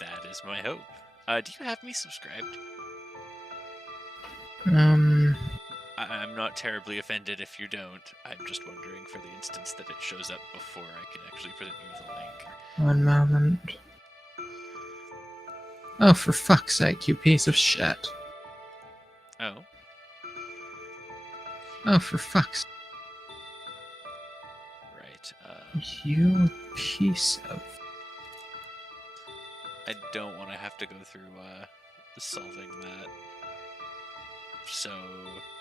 That is my hope. Do you have me subscribed? I'm not terribly offended if you don't. I'm just wondering for the instance that it shows up before I can actually present you the link. One moment. Oh, for fuck's sake, you piece of shit. Oh. Oh, for fuck's Right. You piece of... I don't want to have to go through solving that. So,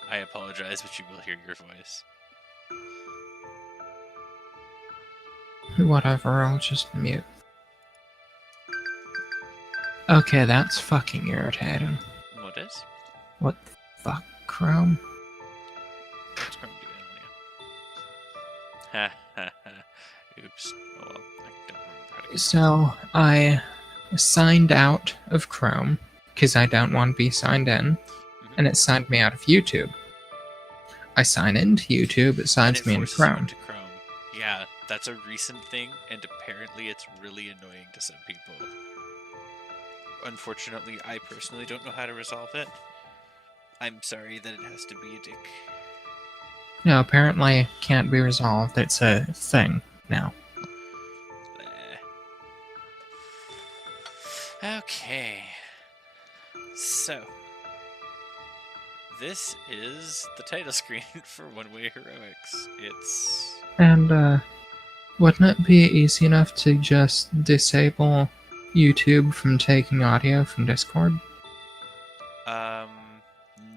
I apologize, but you will hear your voice. Whatever, I'll just mute. Okay, that's fucking irritating. What is? What the fuck, Chrome? What's Chrome doing on you? Ha ha ha. Oops. Oh well, I don't remember how to get So, I signed out of Chrome, because I don't want to be signed in, and it signed me out of YouTube. I sign into YouTube, it signs me into Chrome. Yeah, that's a recent thing, and apparently it's really annoying to some people. Unfortunately, I personally don't know how to resolve it. I'm sorry that it has to be a dick. No, apparently it can't be resolved. It's a thing now. Okay. So, this is the title screen for One Way Heroics. It's... And, wouldn't it be easy enough to just disable YouTube from taking audio from Discord?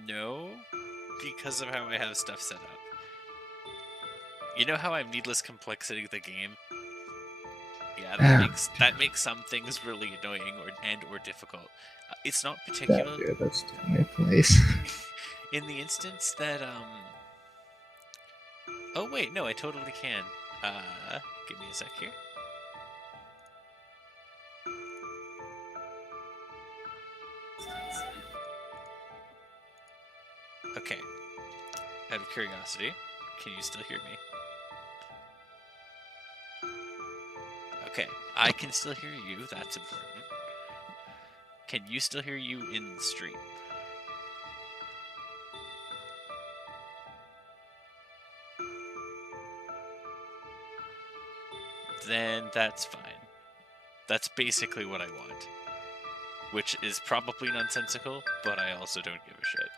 No, because of how I have stuff set up. You know how I'm needless complexity the game? Yeah, that makes some things really annoying or difficult. It's not particular. Yeah, that's my place. In the instance that oh wait, no, I totally can. Give me a sec here. Okay. Out of curiosity, can you still hear me? Okay, I can still hear you, that's important. Can you still hear you in the stream? Then that's fine. That's basically what I want. Which is probably nonsensical, but I also don't give a shit.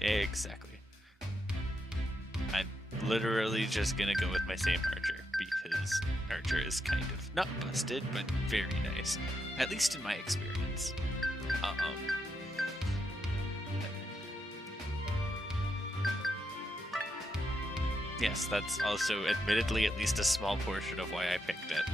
Exactly. I'm literally just gonna go with my same Archer, because Archer is kind of not busted, but very nice. At least in my experience. Yes, that's also admittedly at least a small portion of why I picked it.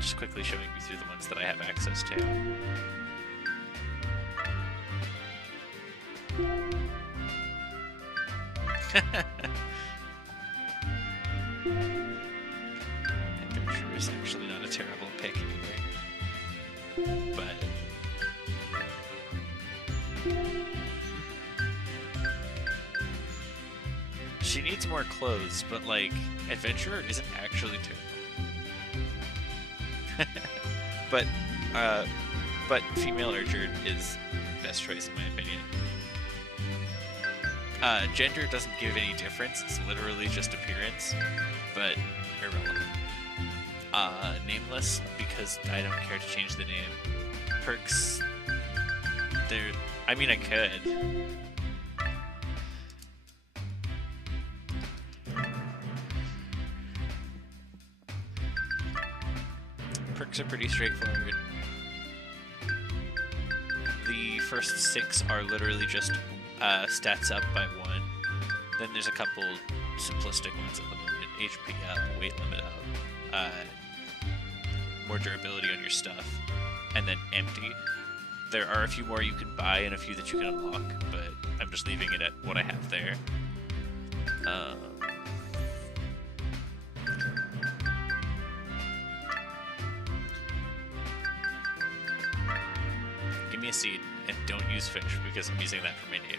Just quickly showing you through the ones that I have access to. Adventure is actually not a terrible pick anyway. But she needs more clothes, but like, Adventurer isn't actually terrible. but female Archer is best choice in my opinion. Gender doesn't give any difference, it's literally just appearance, but irrelevant. Nameless, because I don't care to change the name. Perks, I mean I could. Perks are pretty straightforward. The first 6 are literally just stats up by 1. Then there's a couple simplistic ones at the moment. HP up, weight limit up, more durability on your stuff, and then empty. There are a few more you can buy and a few that you can unlock, but I'm just leaving it at what I have there. me a seed, and don't use fish, because I'm using that for my name.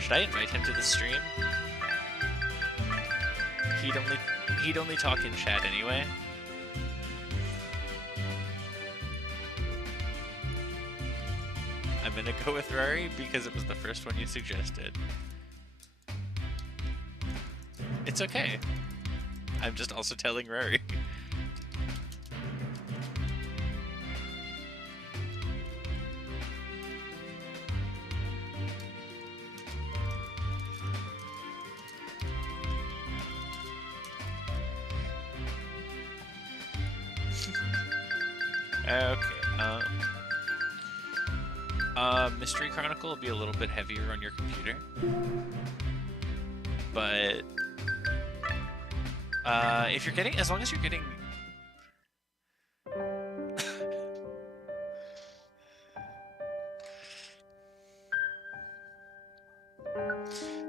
Should I invite him to the stream? He'd only talk in chat anyway. I'm gonna go with Rari because it was the first one you suggested. It's okay. I'm just also telling Rari. Okay, Mystery Chronicle will be a little bit heavier on your computer. But, if you're getting, as long as you're getting...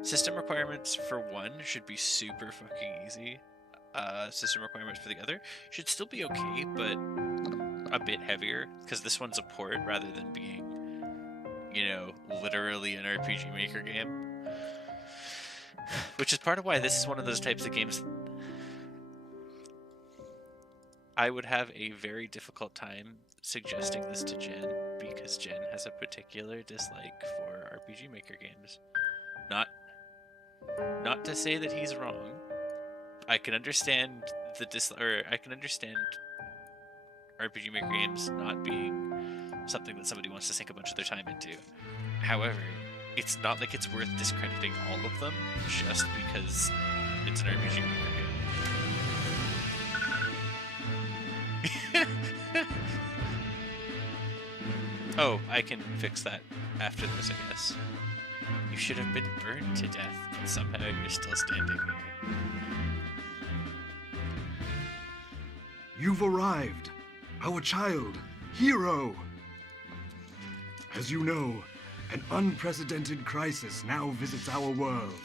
System requirements for one should be super fucking easy. System requirements for the other should still be okay, but a bit heavier, because this one's a port rather than being, you know, literally an RPG Maker game. Which is part of why this is one of those types of games I would have a very difficult time suggesting this to Jen, because Jen has a particular dislike for RPG Maker games. Not to say that he's wrong. I can understand I can understand RPG Maker games not being something that somebody wants to sink a bunch of their time into. However, it's not like it's worth discrediting all of them just because it's an RPG Maker game. Oh, I can fix that after this, I guess. You should have been burned to death, but somehow you're still standing here. You've arrived. Our child, Hero! As you know, an unprecedented crisis now visits our world.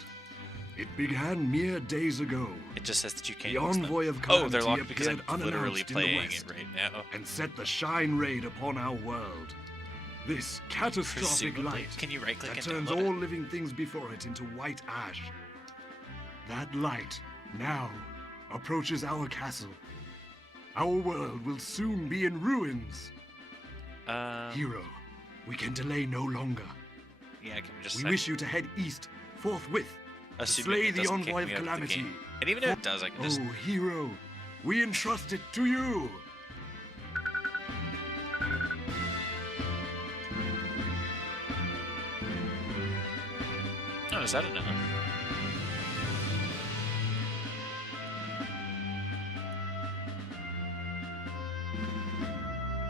It began mere days ago. It just says that you can't The use envoy them. of calamity they're locked because I'm appeared literally unannounced in the playing west it right now. and set the shine raid upon our world. This catastrophic Presumably. light Can you right-click that and turns download all it? living things before it into white ash. That light, now, approaches our castle. Our world will soon be in ruins. Hero, we can delay no longer. Yeah, can we just... We wish you to head east forthwith to assuming slay it the doesn't kick envoy of me out the calamity. game. And even if it does, I can just... Oh, Hero, we entrust it to you. Oh, is that enough?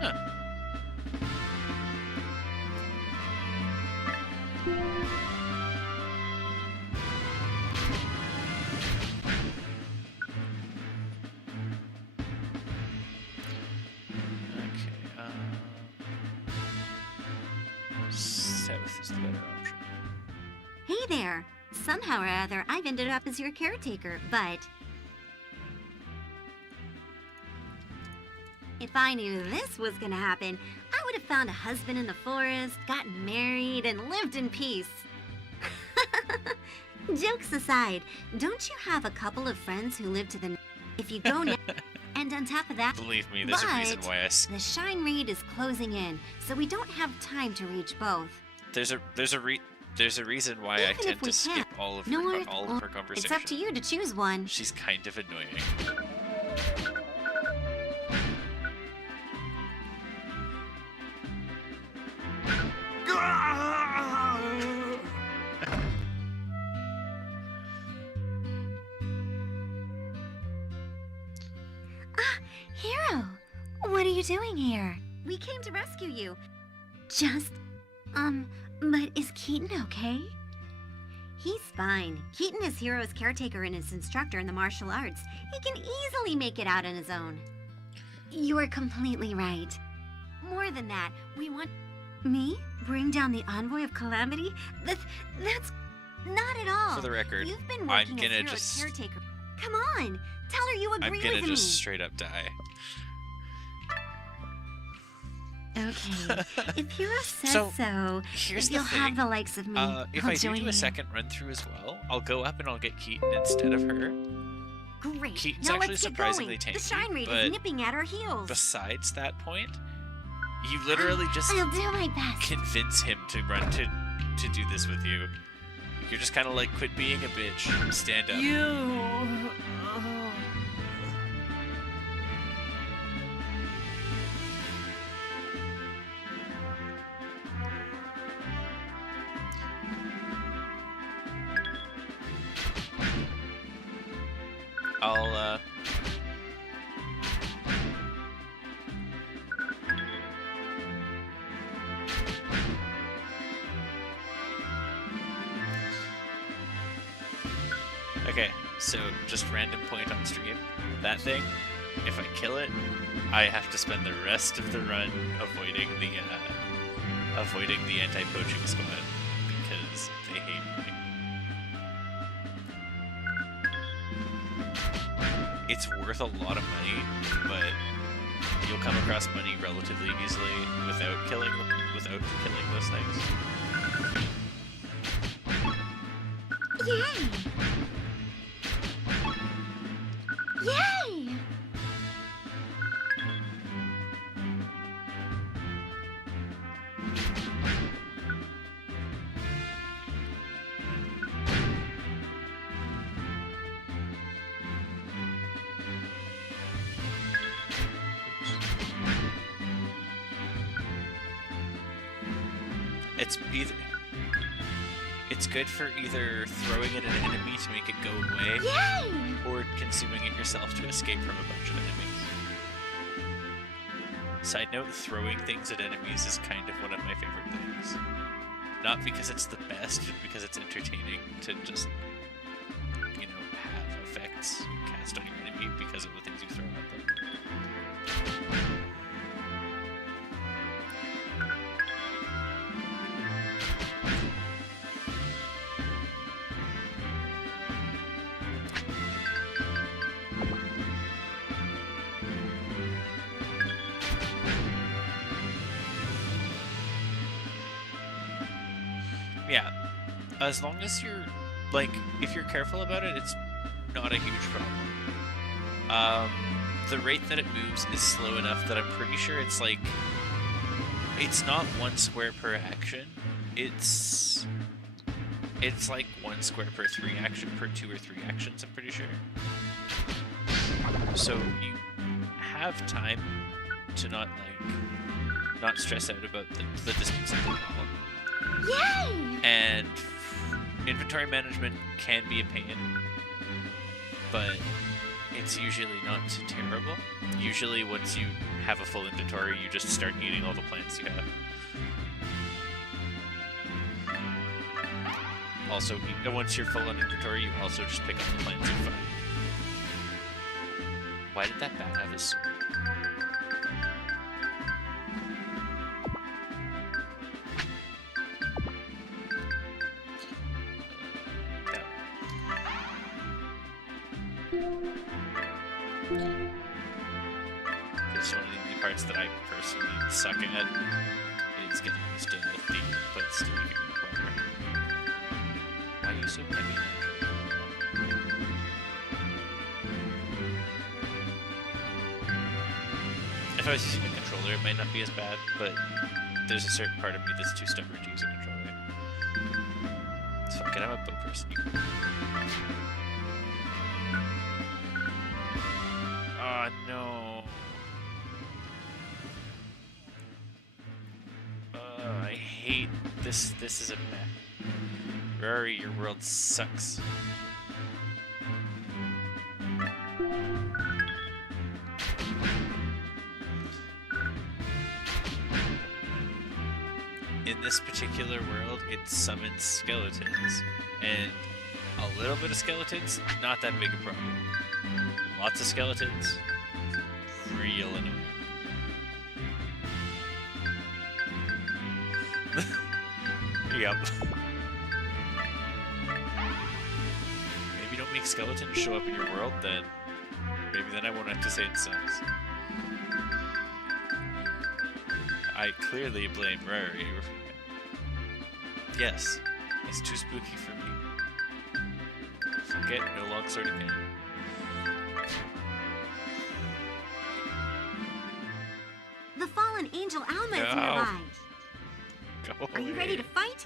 Huh. Okay, south is the better option. Hey there! Somehow or other, I've ended up as your caretaker, but... if I knew this was gonna happen, I would have found a husband in the forest, gotten married, and lived in peace. Jokes aside, don't you have a couple of friends who live to the... if you go now... and on top of that... Believe me, there's a reason but why the shine raid is closing in, so we don't have time to reach both. There's a reason why I Even tend if we to skip can't, all of no her, one- all of her conversation. It's up to you to choose one. She's kind of annoying. Hero, what are you doing here? We came to rescue you. But is Keaton okay? He's fine. Keaton is Hero's caretaker and his instructor in the martial arts. He can easily make it out on his own. You're completely right. More than that, we want... Me? Bring down the envoy of calamity? That's not at all. For the record, You've been I'm working gonna as Hero's just... caretaker. Come on, tell her you agree with me. I'm gonna just straight up die. Okay, if Hero says so, here's if you'll the thing. have the likes of me, if I'll I join do you. a second run through as well, I'll go up and I'll get Keaton instead of her. Great. Keaton's now actually let's get surprisingly going. tanky, The shine rate but is nipping at our heels. Besides that point, you literally just I'll do my best. convince him to run to do this with you. You're just kind of like, quit being a bitch, stand up. I'll Okay, so just random point on stream. That thing, if I kill it, I have to spend the rest of the run avoiding the anti-poaching squad because they hate me. It's worth a lot of money, but you'll come across money relatively easily without killing those things. Yay! Yay! It's good for either throwing at an enemy to make it go away, Yay! or consuming it yourself to escape from a bunch of enemies. Side note, throwing things at enemies is kind of one of my favorite things. Not because it's the best, but because it's entertaining to just, have effects cast on your enemy because of the things you throw at them. Yeah, as long as you're, if you're careful about it, it's not a huge problem. The rate that it moves is slow enough that I'm pretty sure it's not 1 square per action. It's like 1 square per 2 or 3 actions, I'm pretty sure. So you have time to not stress out about the distance of the wall. Yay! And inventory management can be a pain, but it's usually not too terrible. Usually once you have a full inventory, you just start eating all the plants you have. Also, once you're full on inventory, you also just pick up the plants you find. Why did that bat have his sword? It's one of the only parts that I personally suck at is getting used to the inputs to make it work proper. Why are you so heavy now? If I was using a controller, it might not be as bad, but there's a certain part of me that's too stubborn to use a controller. It's fucking, I'm a bow person. Oh no. I hate this. This is a mess. Rory, your world sucks. this particular world, it summons skeletons. And a little bit of skeletons, not that big a problem. Lots of skeletons, real annoying. Yep. Maybe don't make skeletons show up in your world, then maybe then I won't have to say it sucks. I clearly blame Rary. Yes, it's too spooky for me. Forget no long sword again. The fallen angel Alma is nearby. Go Are you ready to fight?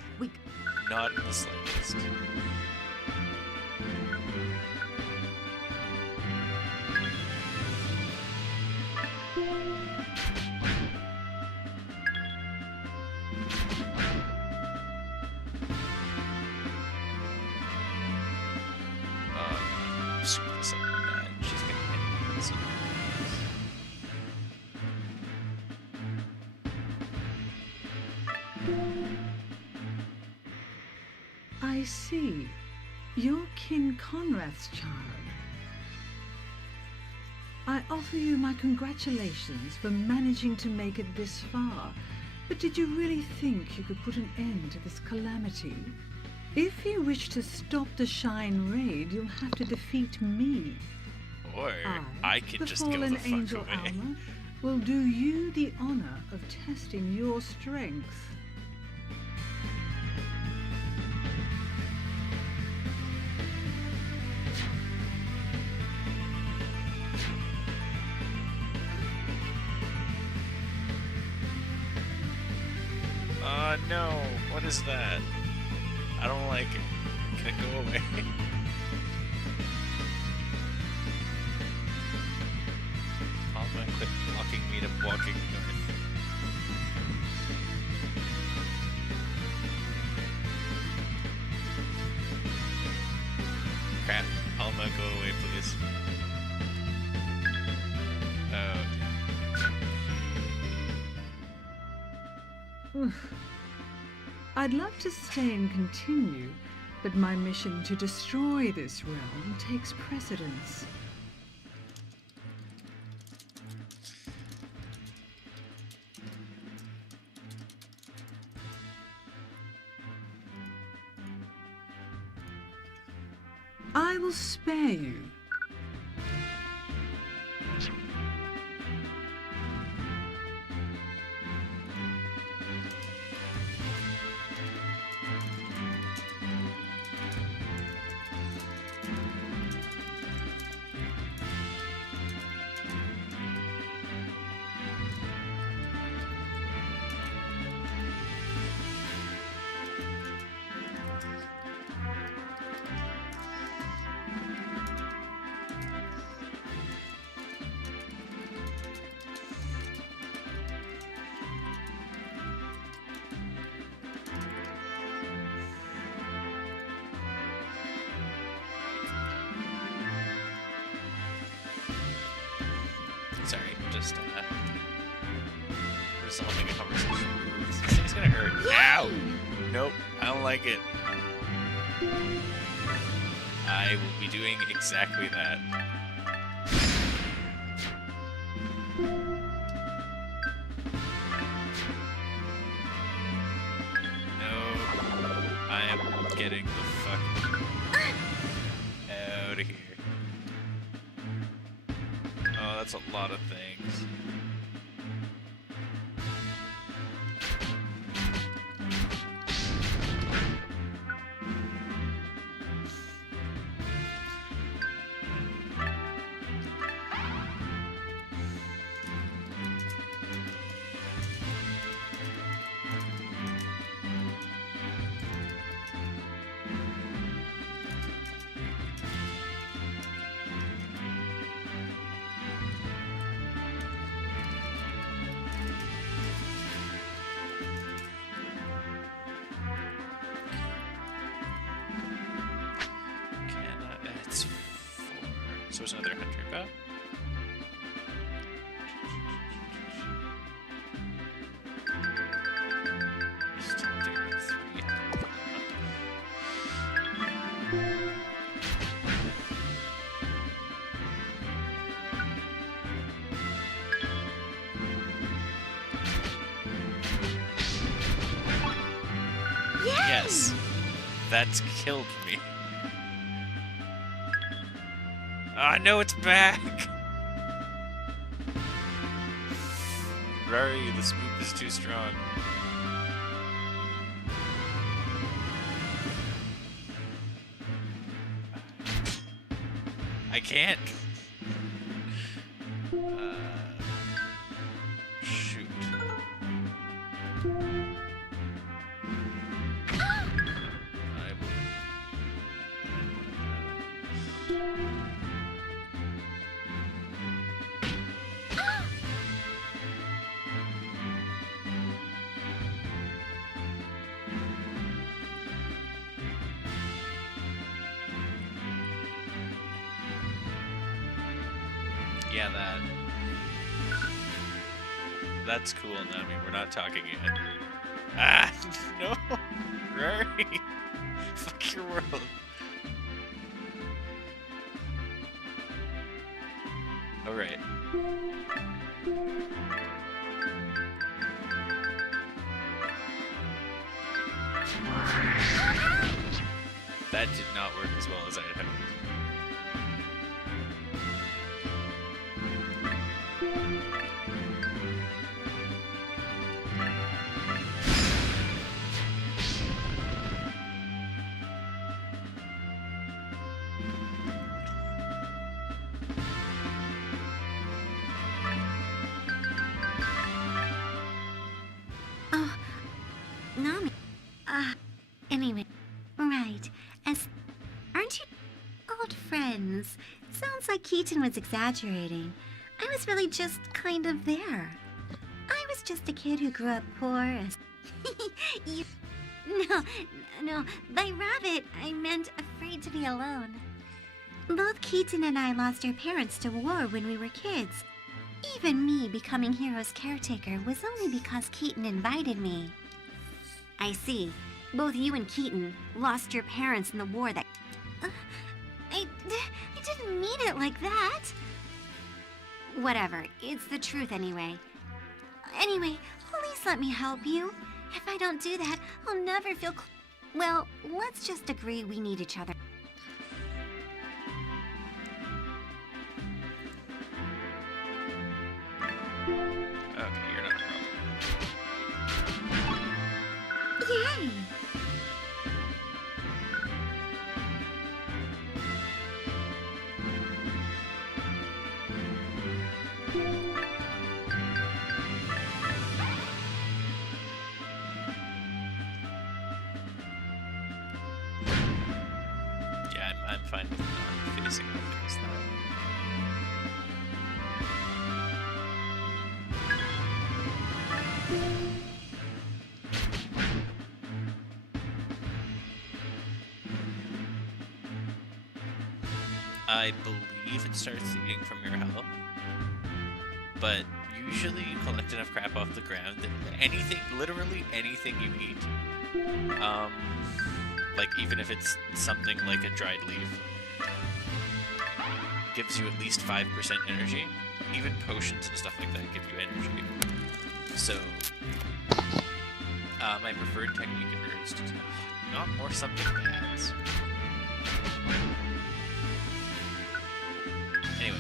Not in the slightest. Screw this up with that. She's gonna hit me with some. I see. You're King Conrad's child. I offer you my congratulations for managing to make it this far. But did you really think you could put an end to this calamity? If you wish to stop the Shine Raid, you'll have to defeat me. Or I can just go the fallen fuck angel away. Alma, will do you the honor of testing your strength. No, what is that? I don't like it. Can it go away? Alma, quit blocking me to walking north. Crap. Alma, go away, please. Oh. I'd love to stay and continue, but my mission to destroy this realm takes precedence. I will spare you. Sorry, just resolving a conversation. This thing's gonna hurt. Ow! Nope, I don't like it. I will be doing exactly that. No, I am getting the fuck out of here. Oh, that's a lot of things. It's 4. So it's another 100 baht. Still Yes. That's killed me. Ah, no, it's back! Rari, the swoop is too strong. I can't. Shoot. Yeah, that's cool, Nami. We're not talking yet. Ah, no! Rari! Fuck your world. Alright. That did not work as well as I had hoped. Nami. Anyway. Right. Aren't you old friends? Sounds like Keaton was exaggerating. I was really just kind of there. I was just a kid who grew up poor as... No. By rabbit, I meant afraid to be alone. Both Keaton and I lost our parents to war when we were kids. Even me becoming Hero's caretaker was only because Keaton invited me. I see. Both you and Keaton lost your parents in the war that... I didn't mean it like that. Whatever. It's the truth anyway. Anyway, please let me help you. If I don't do that, I'll never feel... Well, let's just agree we need each other. Okay, you're not a problem. Yay! Yeah, I'm fine with not facing up against that. I believe it starts eating from your health, but usually you collect enough crap off the ground that anything, literally anything you eat, like even if it's something like a dried leaf, gives you at least 5% energy. Even potions and stuff like that give you energy. So, my preferred technique in herbs to not more something ads. Anyway.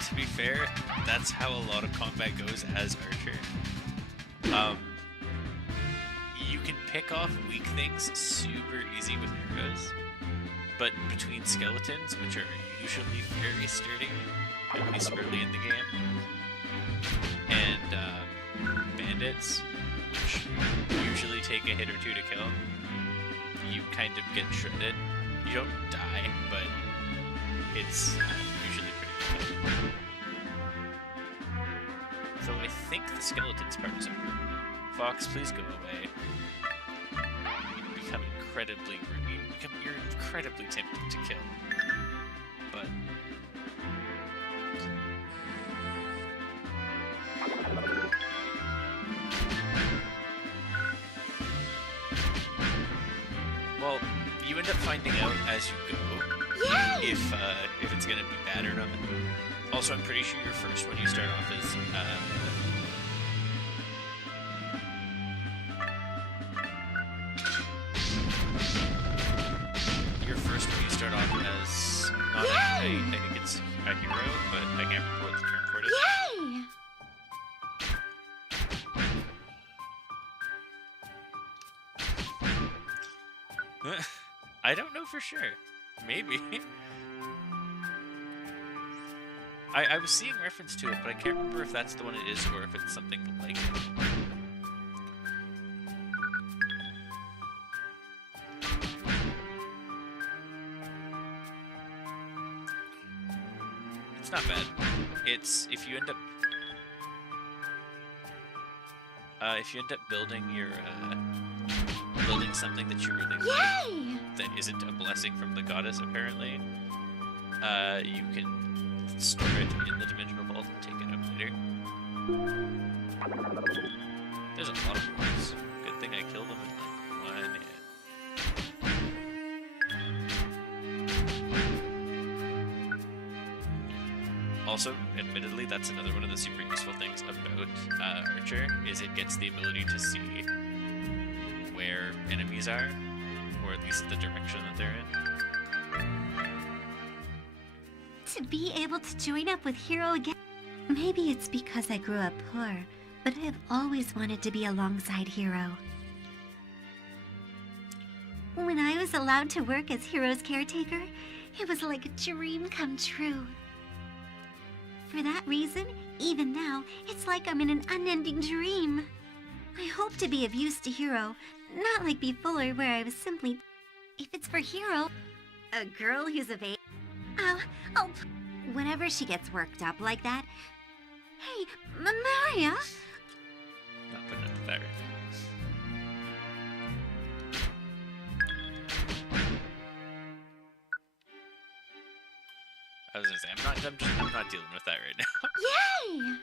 To be fair, that's how a lot of combat goes as Archer. You can pick off weak things super easy with arrows, but between skeletons, which are usually very sturdy, at least early in the game, and bandits, which usually take a hit or two to kill, you kind of get shredded. You don't die, but it's usually pretty good. So I think the skeletons part is over. Fox, please go away. You become incredibly rude. You're incredibly tempting to kill. But well, you end up finding out as you go if it's gonna be bad or not. Also, I'm pretty sure your first one you start off as not I think it's a hero, but I can't remember what the term for it is. Yay! I don't know for sure. Maybe. I was seeing reference to it, but I can't remember if that's the one it is or if it's something like it. It's not bad. It's if you end up building your building something that you really like that isn't a blessing from the goddess, apparently, you can store it in the dimensional vault and take it out later. There's a lot of ones. Good thing I killed them in like one hit. Also, admittedly, that's another one of the super useful things about Archer, is it gets the ability to see where enemies are, or at least the direction that they're in. To be able to join up with Hero again. Maybe it's because I grew up poor, but I have always wanted to be alongside Hero. When I was allowed to work as Hero's caretaker, it was like a dream come true. For that reason, even now, it's like I'm in an unending dream. I hope to be of use to Hero, not like before where I was simply... If it's for Hero, a girl who's of age... Oh, whenever she gets worked up like that... Hey, Maria! Not putting up with that right now. I was gonna say, I'm not dealing with that right now. Yay!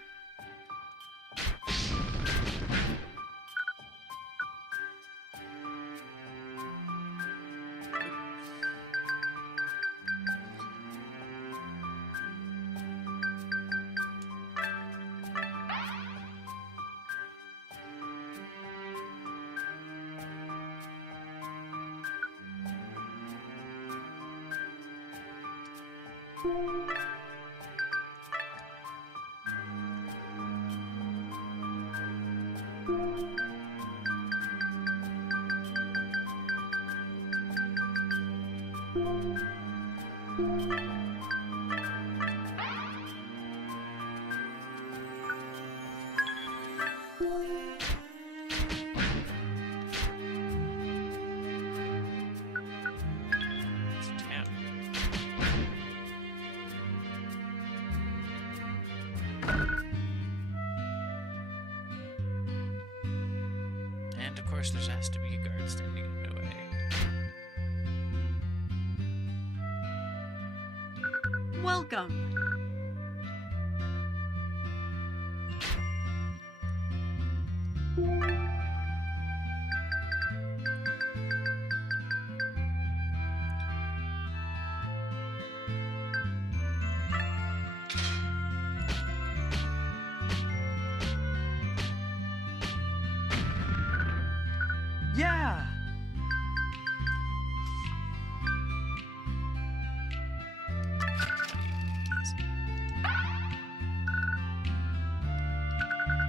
And of course there has to be a guard standing in my way. Welcome. Yeah.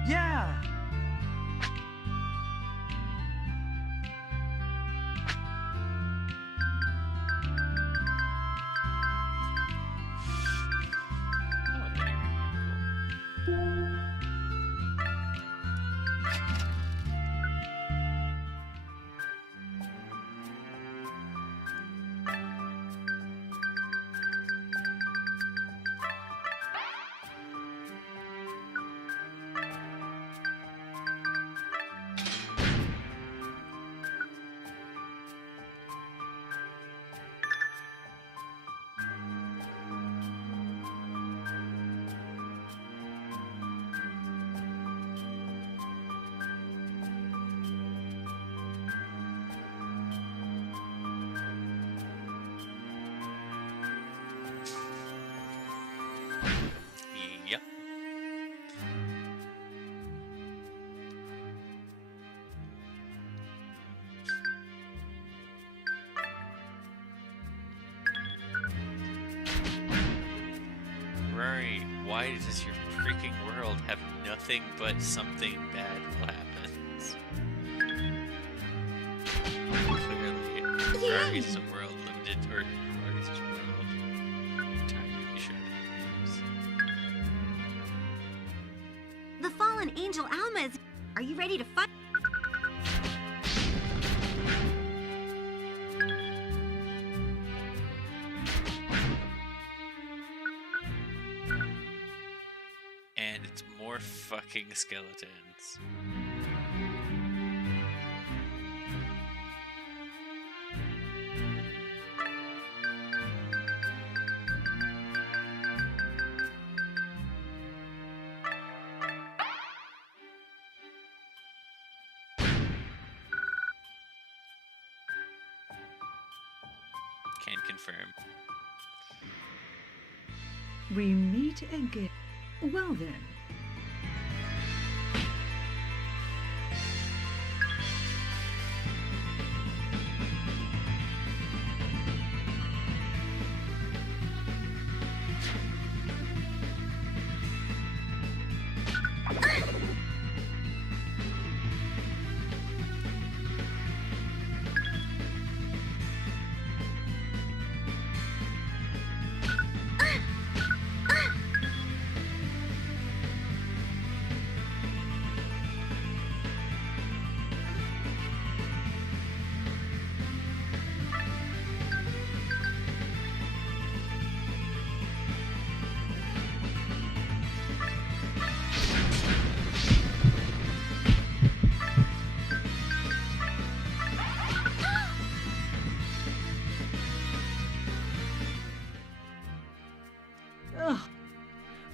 Yeah. does your freaking world have nothing but something bad will happen? Clearly, Arby's is a world limited, or Arby's is a world entirely shared games. The fallen angel Alma is... Are you ready to fight? And it's more fucking skeletons. Can confirm. We meet again. Well then.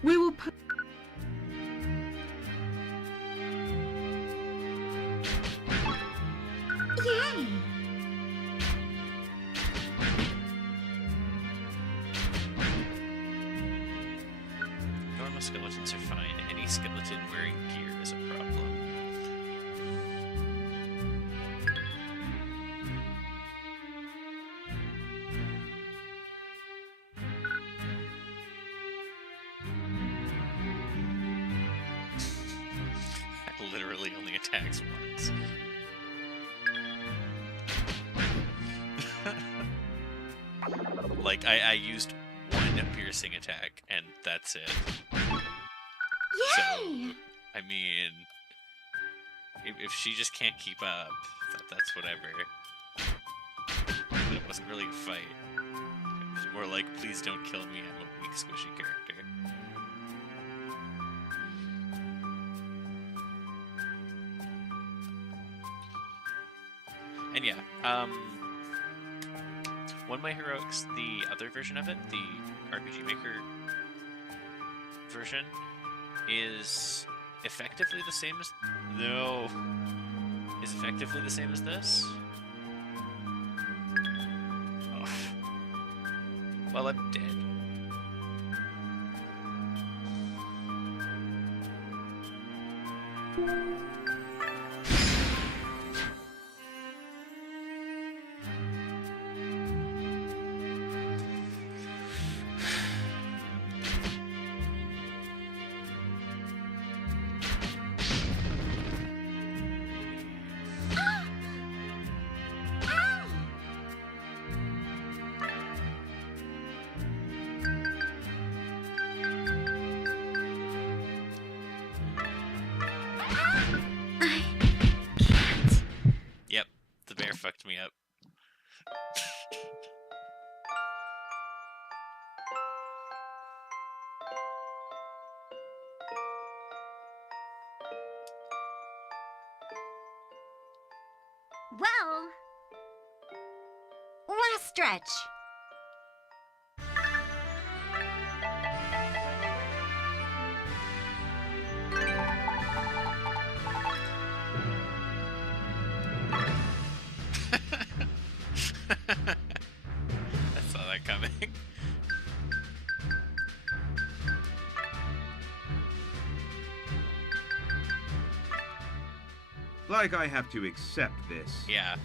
We will put... Yay! Normal skeletons are fine. Any skeleton wearing gear is a problem. That literally only attacks once. Like, I used one piercing attack, and that's it. So, Yay! I mean, if she just can't keep up, that's whatever. But it wasn't really a fight. It was more like, please don't kill me, I'm a weak, squishy character. And yeah, One My Heroics, the other version of it, the RPG Maker version, is effectively the same as... No. Is effectively the same as this? Oh. Well, I'm dead. Yep, the bear fucked me up. Well, last stretch. I saw that coming. Like I have to accept this. Yeah.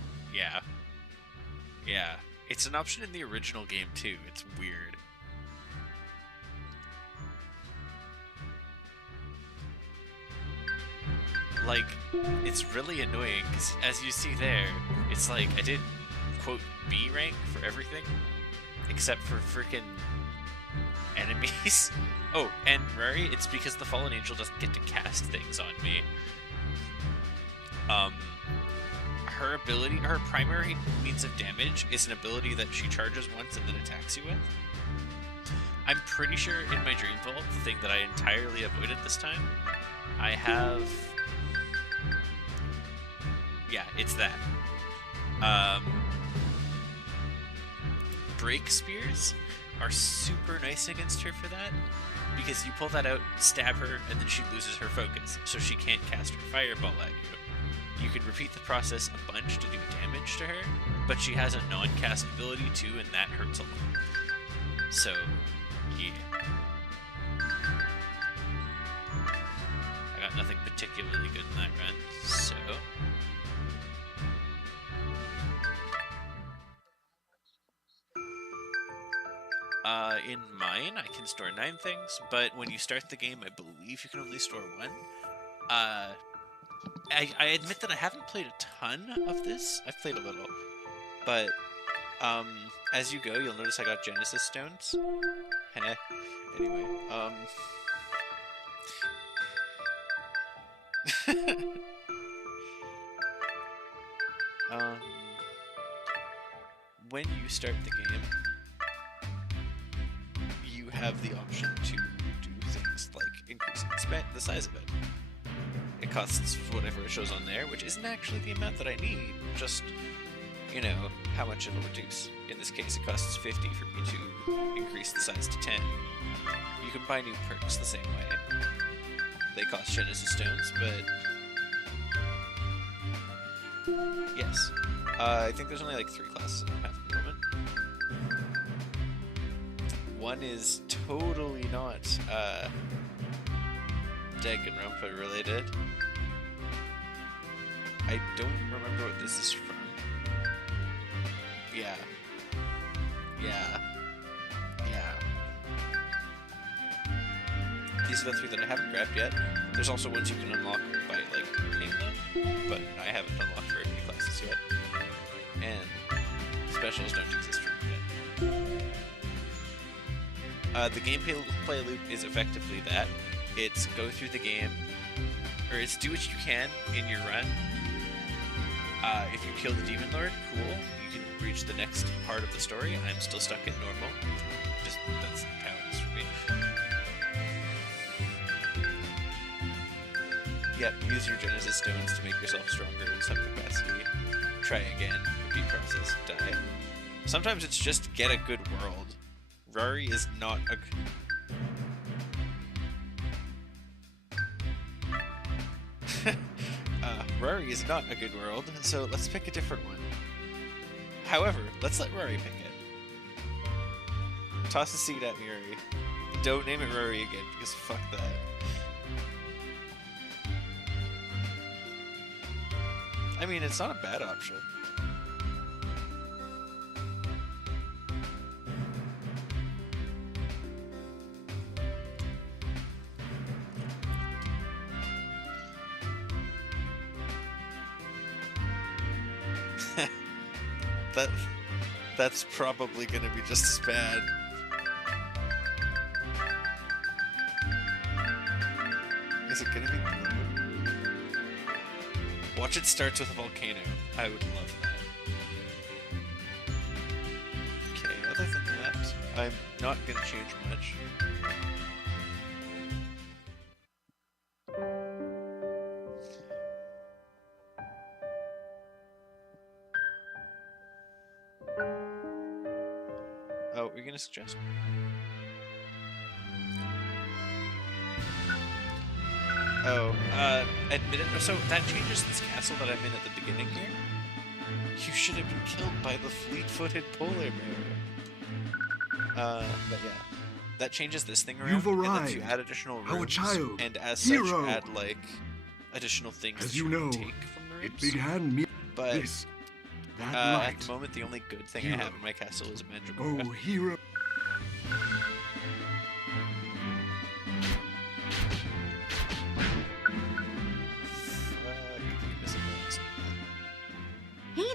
It's an option in the original game too. It's weird. like, it's really annoying, because as you see there, it's like, I did, quote, B rank for everything, except for freaking enemies. Oh, and Rory, it's because the Fallen Angel doesn't get to cast things on me. Her ability, her primary means of damage is an ability that she charges once and then attacks you with. I'm pretty sure in my Dream Vault, the thing that I entirely avoided this time, I have... Yeah, it's that. Break Spears are super nice against her for that, because you pull that out, stab her, and then she loses her focus, so she can't cast her fireball at you. You can repeat the process a bunch to do damage to her, but she has a non-cast ability too, and that hurts a lot. So, yeah. I got nothing particularly good in that run, so... In mine, I can store 9 things, but when you start the game, I believe you can only store 1. I admit that I haven't played a ton of this. I've played a little. But, as you go, you'll notice I got Genesis Stones. Heh. Anyway, when you start the game, you have the option to do things like increasing the size of it. It costs whatever it shows on there, which isn't actually the amount that I need, just, you know, how much it'll reduce. In this case, it costs 50 for me to increase the size to 10. You can buy new perks the same way. They cost Genesis Stones, but... Yes. I think there's only like 3 classes I don't have at the moment. One is totally not, Danganronpa related. I don't remember what this is from. Yeah. These are the 3 that I haven't grabbed yet. There's also ones you can unlock by, like, paying them, but I haven't unlocked very many classes yet. And specials don't exist for me yet. The gameplay loop is effectively that. It's go through the game, or it's do what you can in your run. If you kill the Demon Lord, cool, you can reach the next part of the story. I'm still stuck at normal. Just, that's how it is for me. Yep, use your Genesis Stones to make yourself stronger in some capacity. Try again, repeat process, die. Sometimes it's just get a good world. Rory is not a... Rory is not a good world, so let's pick a different one. However, let's let Rory pick it. Toss a seed at me, Rory. Don't name it Rory again, because fuck that. I mean, it's not a bad option. That's probably gonna be just as bad. Is it gonna be blue? Watch it starts with a volcano. I would love that. Okay, other than that, I'm not gonna change much. Oh, what were you gonna suggest? Oh, admit it. So that changes this castle that I'm in at the beginning here. You should have been killed by the fleet-footed polar bear. But yeah, that changes this thing around. You've arrived, and lets you add additional rooms, our child, and as hero. such, add like additional things As that you you know, can take from the rooms. it began me. But This, that at light. the moment, the only good thing Hero. I have in my castle is a mandragora. Oh, hero.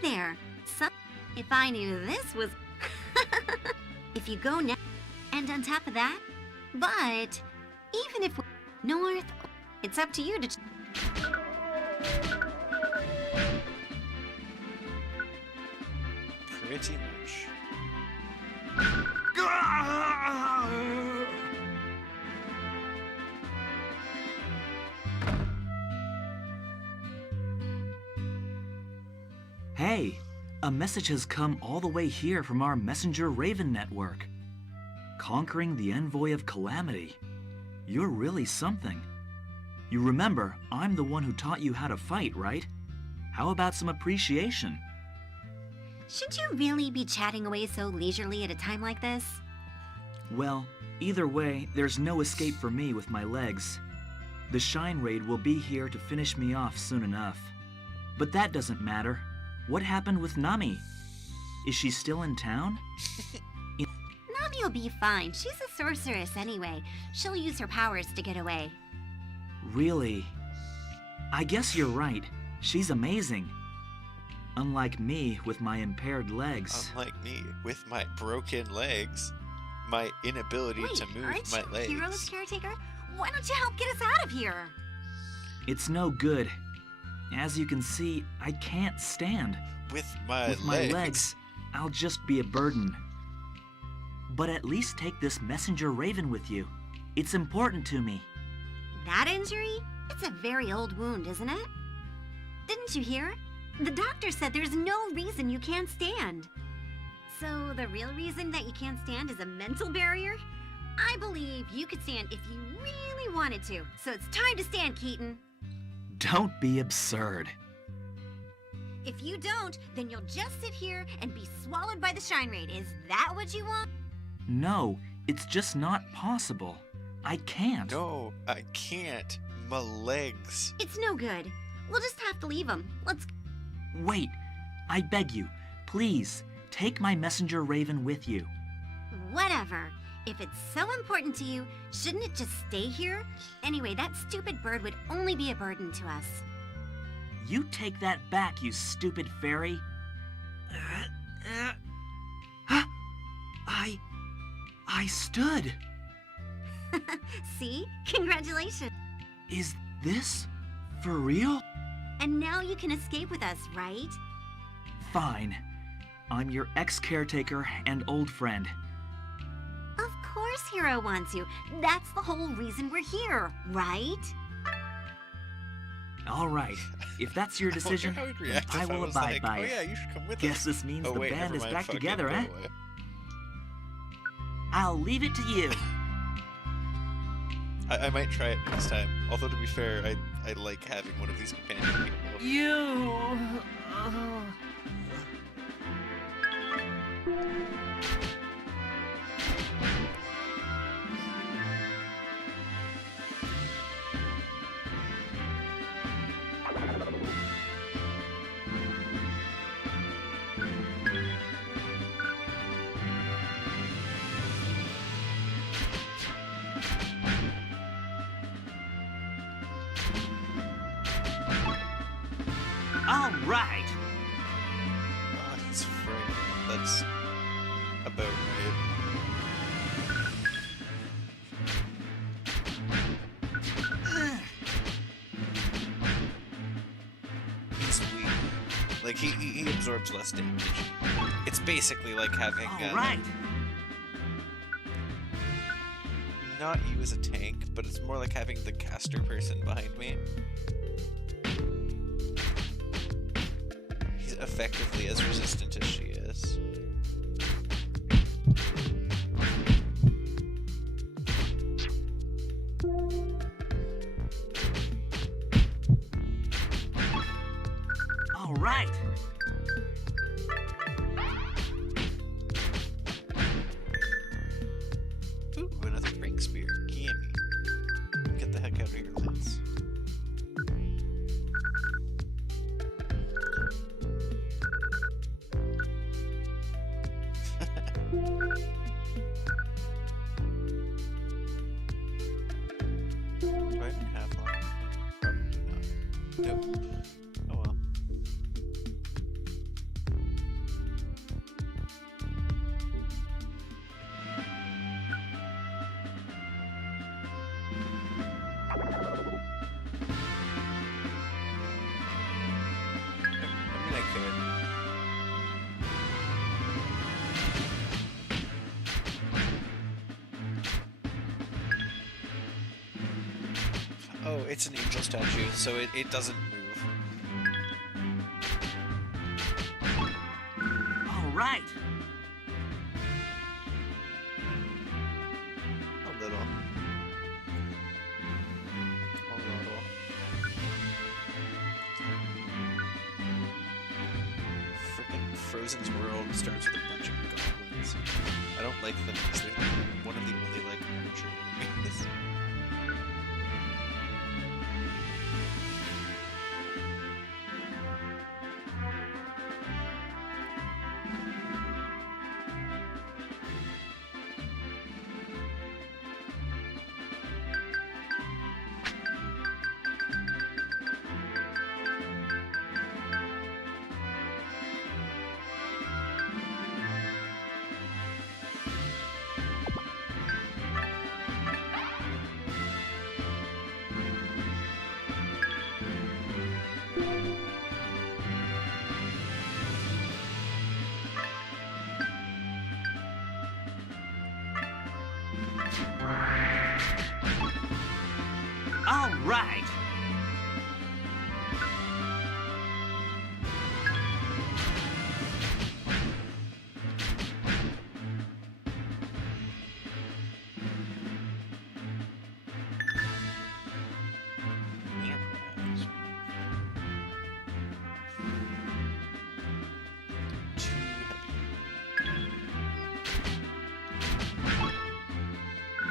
there. So, if I knew this was... If you go now, and on top of that, but even if we're north, it's up to you to... Pretty much. Hey, a message has come all the way here from our Messenger Raven network. Conquering the Envoy of Calamity. You're really something. You remember, I'm the one who taught you how to fight, right? How about some appreciation? Should you really be chatting away so leisurely at a time like this? Well, either way, there's no escape for me with my legs. The Shine Raid will be here to finish me off soon enough. But that doesn't matter. What happened with Nami? Is she still in town? Nami'll be fine. She's a sorceress anyway. She'll use her powers to get away. Really? I guess you're right. She's amazing. Unlike me with my impaired legs. Unlike me with my broken legs. My inability to move aren't my you legs. Hero's caretaker? Why don't you help get us out of here? It's no good. As you can see, I can't stand. With my legs, I'll just be a burden. But at least take this messenger raven with you. It's important to me. That injury? It's a very old wound, isn't it? Didn't you hear? The doctor said there's no reason you can't stand. So the real reason that you can't stand is a mental barrier? I believe you could stand if you really wanted to. So it's time to stand, Keaton. Don't be absurd. If you don't, then you'll just sit here and be swallowed by the Shine Raid. Is that what you want? No, it's just not possible. I can't. No, I can't. My legs. It's no good. We'll just have to leave them. Let's... Wait, I beg you, please, take my messenger raven with you. Whatever. If it's so important to you, shouldn't it just stay here? Anyway, that stupid bird would only be a burden to us. You take that back, you stupid fairy. I stood. See? Congratulations. Is this for real? And now you can escape with us, right? Fine. I'm your ex-caretaker and old friend. Of course Hero wants you. That's the whole reason we're here, right? All right. If that's your decision, then I will abide by it. Oh yeah, you should come with us. Guess this means the band is back together, eh? Away. I'll leave it to you. I might try it next time. Although to be fair, I like having one of these companion people. You... All right. Oh, he's afraid. That's about right. He's weak. Like, he absorbs less damage. It's basically like having... All right. Not you as a tank, but it's more like having the caster person behind me. He's effectively as resistant as she is. All right. Ooh, another break spear. Gimme. Get the heck out of here, Lance. Do I even have long? Probably not. Nope. Oh well. it's an angel statue, so it doesn't move. All right. A little. A little. Frickin' Frozen's world starts with a bunch of goblins. I don't like them because they're one of the only like archer enemies. All right.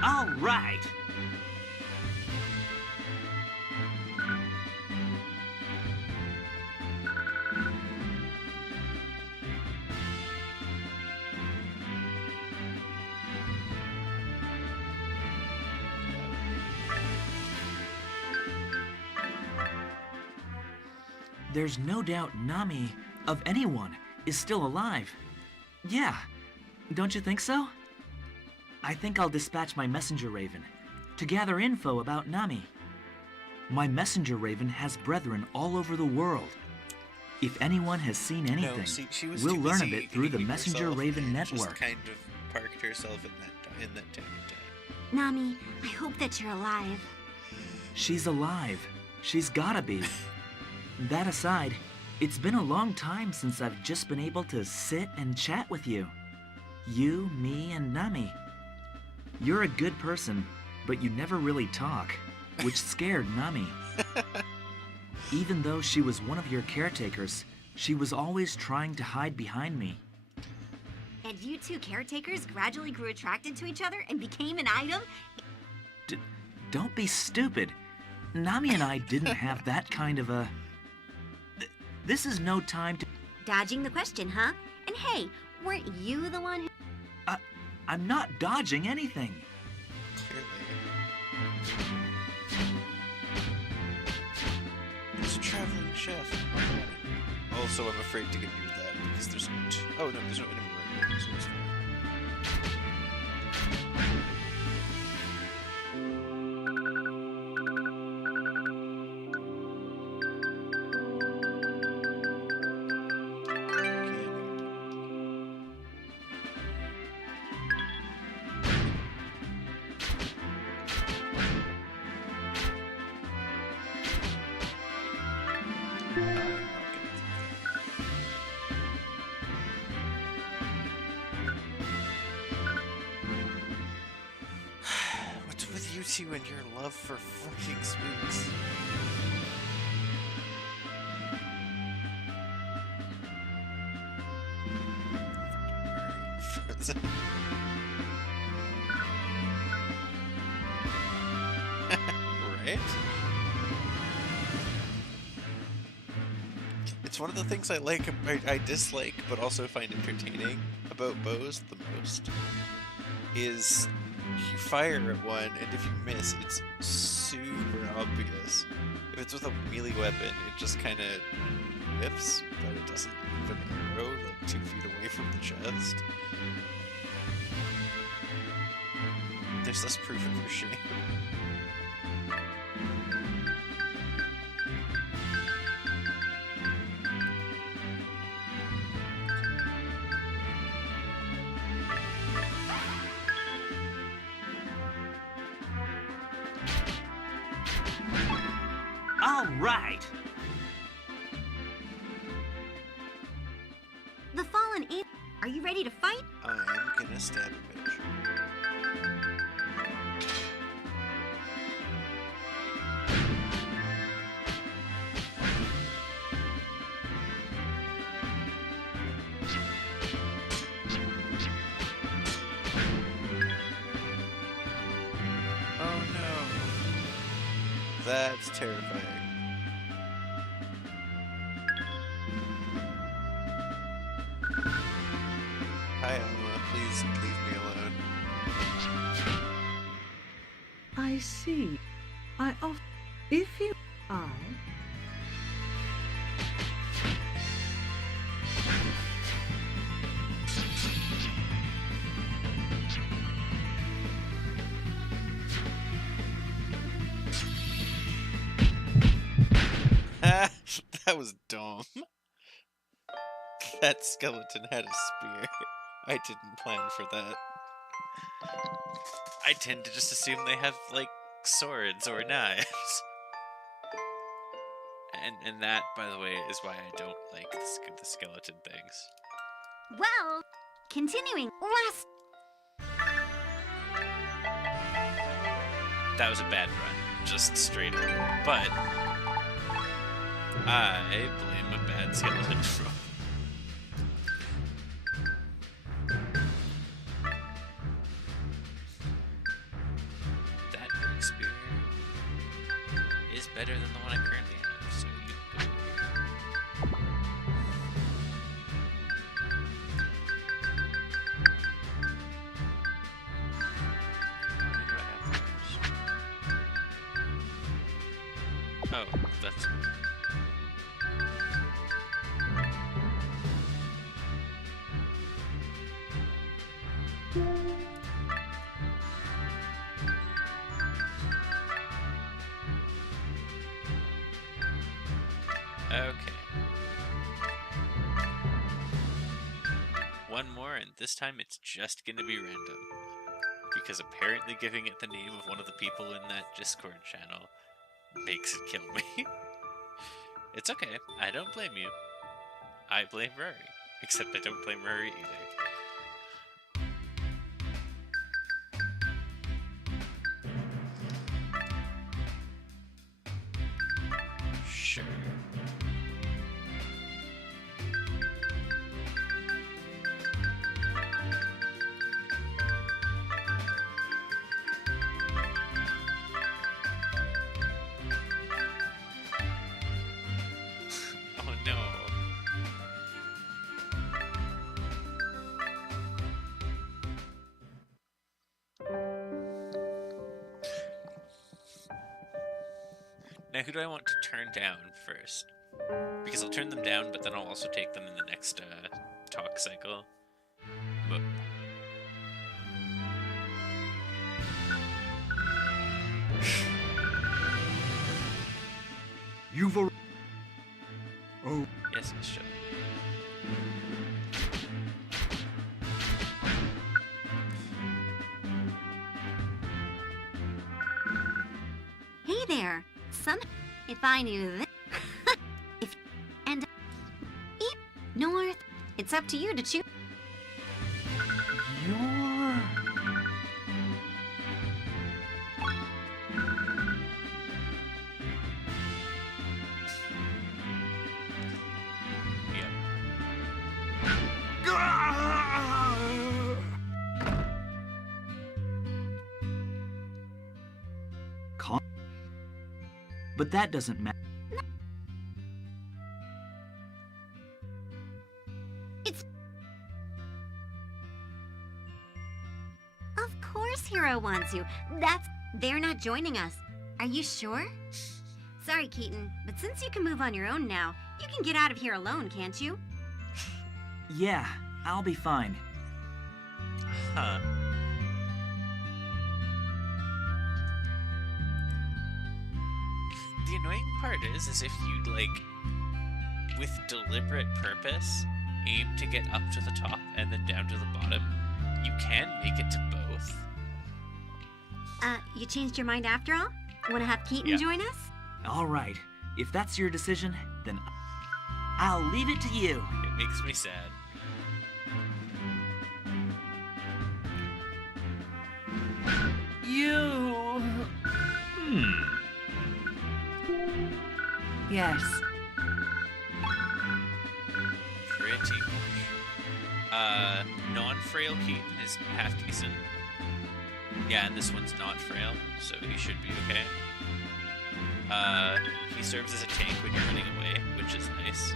All right. There's no doubt Nami, of anyone, is still alive. Yeah, don't you think so? I think I'll dispatch my messenger raven to gather info about Nami. My messenger raven has brethren all over the world. If anyone has seen anything, No, see, she was we'll too learn of busy it through the eating messenger herself raven and network. Just kind of parked herself in that tiny town. Nami, I hope that you're alive. She's alive. She's gotta be. That aside, it's been a long time since I've just been able to sit and chat with you. You, me, and Nami. You're a good person, but you never really talk, which scared Nami. Even though she was one of your caretakers, she was always trying to hide behind me. And you two caretakers gradually grew attracted to each other and became an item? Don't be stupid. Nami and I didn't have that kind of a... This is no time to... Dodging the question, huh? And hey, weren't you the one who... I'm not dodging anything. Clearly. There's a traveling chef. Also, I'm afraid to get near that because there's oh no, there's no enemy right here, so it's fine. What's with you two and your love for fucking spooks? Right? It's one of the things I dislike, but also find entertaining about bows the most. Is you fire at one, and if you miss, it's super obvious. If it's with a melee weapon, it just kind of whiffs, but it doesn't leave an arrow like 2 feet away from the chest. There's less proof of your shame. All right. The fallen ape. Are you ready to fight? I'm gonna stab a bitch. Oh no. That's terrifying. Hi, Alma. Please leave me alone. I see. If you... That was dumb. That skeleton had a spear. I didn't plan for that. I tend to just assume they have, like, swords or knives. And that, by the way, is why I don't like the skeleton things. Well, continuing. Last. That was a bad run, just straight up. But I blame a bad skeleton roll. That big spear is better than the one I currently have, so you go. Why do I have those? Oh, that's... Okay. One more, and this time it's just gonna be random. Because apparently giving it the name of one of the people in that Discord channel makes it kill me. It's okay, I don't blame you. I blame Rory. Except I don't blame Rory either. Sure. Oh no. Now, who do I want to turn down first? Because I'll turn them down, but then I'll also take them in the next talk cycle. But... You've a... Oh, Yes, Miss Shep. Hey there. If I knew this. Eep, north. It's up to you to choose. You're... Yep. But that doesn't matter. Of course Hero wants you. They're not joining us. Are you sure? Sorry, Keaton, but since you can move on your own now, you can get out of here alone, can't you? Yeah, I'll be fine. Huh. The annoying part is if you, like, with deliberate purpose, aim to get up to the top and then down to the bottom, you can make it to both. You changed your mind after all? Want to have Keaton Yeah. join us? All right, If that's your decision, then I'll leave it to you. It makes me sad. You... Yes. Pretty much. Non-frail Keaton is half decent. Yeah, and this one's not frail, so he should be okay. He serves as a tank when you're running away, which is nice.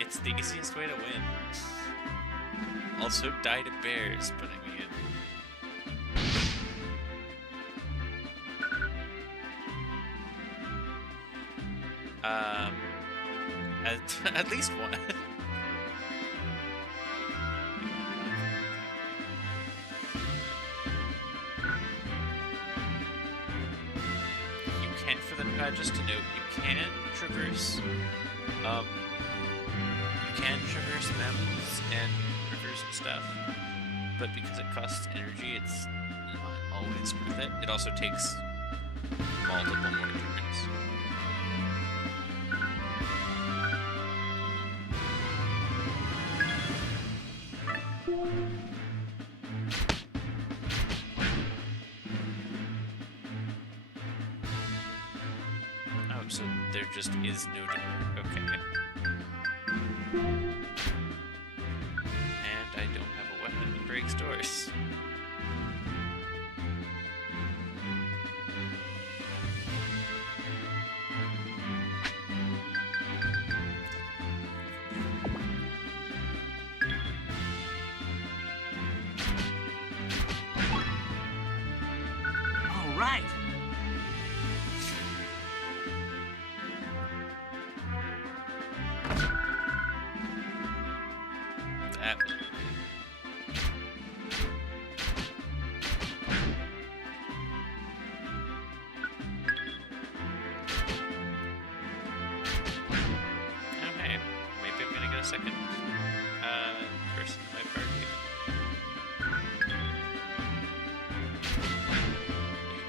It's the easiest way to win. Also, die to bears, but I mean... at least one. Just to note, you can traverse mountains and rivers and stuff, but because it costs energy, it's not always worth it. It also takes multiple more turns. So there just is no door. Okay. And I don't have a weapon that breaks doors. All right. That was okay. Maybe I'm gonna get a second person in my party.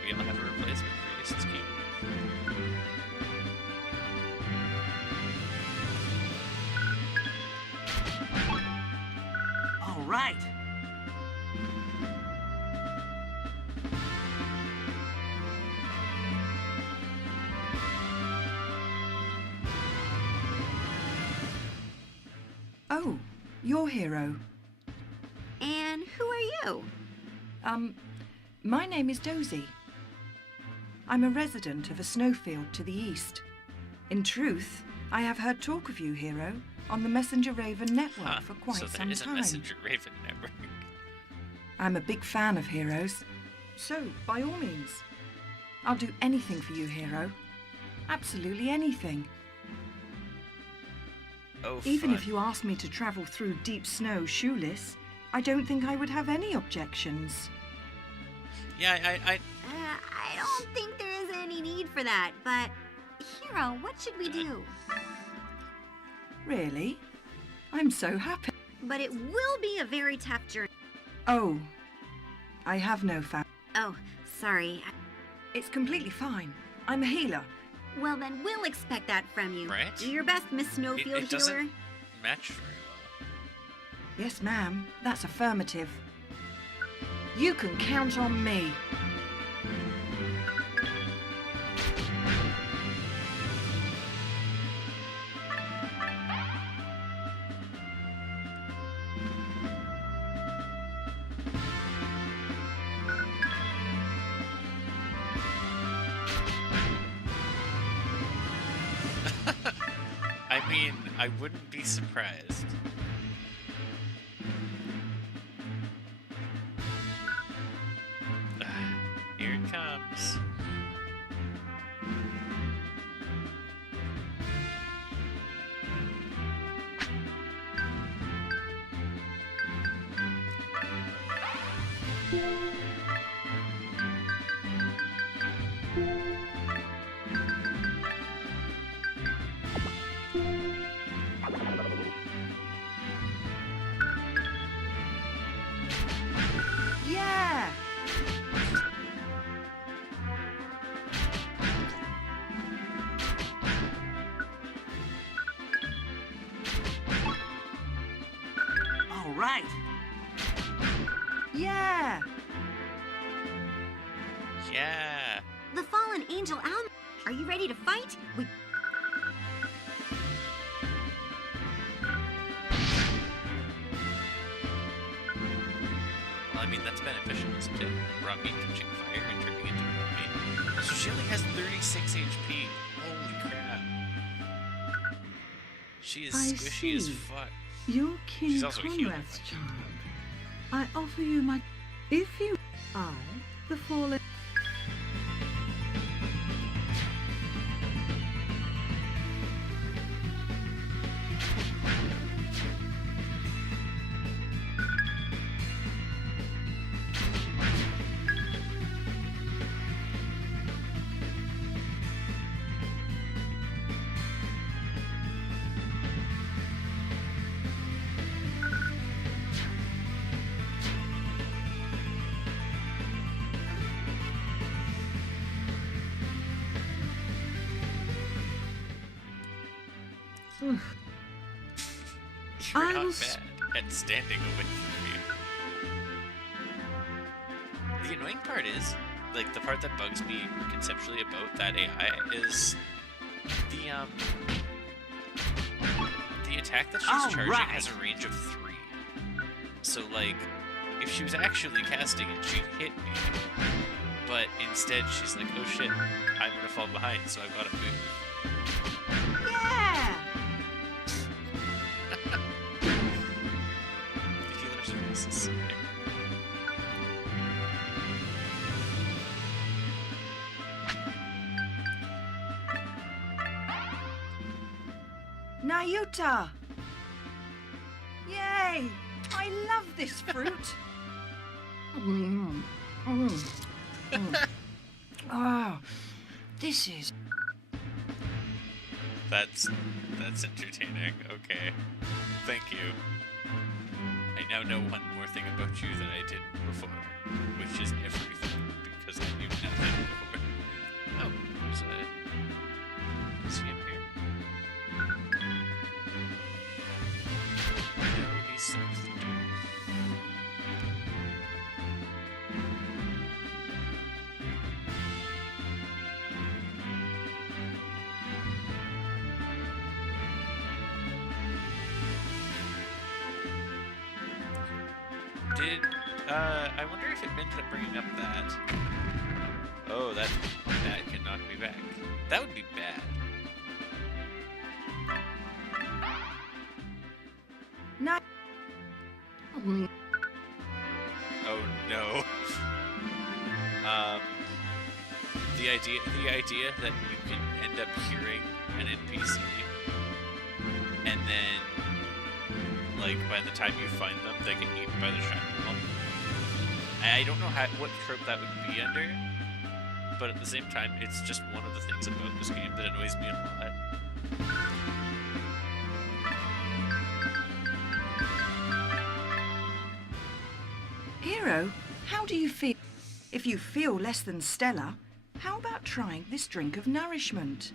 Maybe I'll have a replacement for you since All right. Oh, your hero. And who are you? My name is Dozy. I'm a resident of a snowfield to the east. In truth, I have heard talk of you, hero, on the Messenger Raven network for quite so some there is a time. Messenger Raven network. I'm a big fan of heroes. So, by all means, I'll do anything for you, hero. Absolutely anything. Oh, Even fun. if you asked me to travel through deep snow shoeless, I don't think I would have any objections. Yeah, I don't think there is any need for that, but... Hero, what should we do? Really? I'm so happy. But it will be a very tough journey. Oh, I have no family. Oh, sorry. It's completely fine. I'm a healer. Well, then we'll expect that from you. Right? Do your best, Miss Snowfield it doesn't Healer. match very well. Yes, ma'am. That's affirmative. You can count on me. I mean, I wouldn't be surprised. Here it comes. Yeah! right. Yeah. Yeah. The fallen angel Al. Are you ready to fight? Well, I mean, that's beneficial, isn't it? Raw meat catching fire and turning into raw meat. So she only has 36 HP. Holy crap. She is squishy as fuck. You're King She's also healing. Conrad's child. I offer you my... If you... I, the fallen... You're I not will bad at standing away from me. The annoying part is, like, the part that bugs me conceptually about that AI is the attack that she's charging has a range of 3. So, like, if she was actually casting it, she'd hit me. But instead, she's like, oh shit, I'm gonna fall behind, so I've gotta move. Yeah! The healer service is sick. Nayuta! Yay! I love this fruit! Oh, this is... That's entertaining. Okay. Thank you. I now know one more thing about you that I didn't before, which is everything, because I knew nothing before. Oh, there's a... Is he up here? No, he's south the door. I wonder if it ended up bringing up that. Oh, that can knock me back. That would be bad. No. Oh no. The idea that you can end up hearing an NPC, and then, like, by the time you find them, they get eaten by the Shrine Wall. I don't know what trope that would be under, but at the same time, it's just one of the things about this game that annoys me a lot. Hero, how do you feel? If you feel less than stellar, how about trying this drink of nourishment?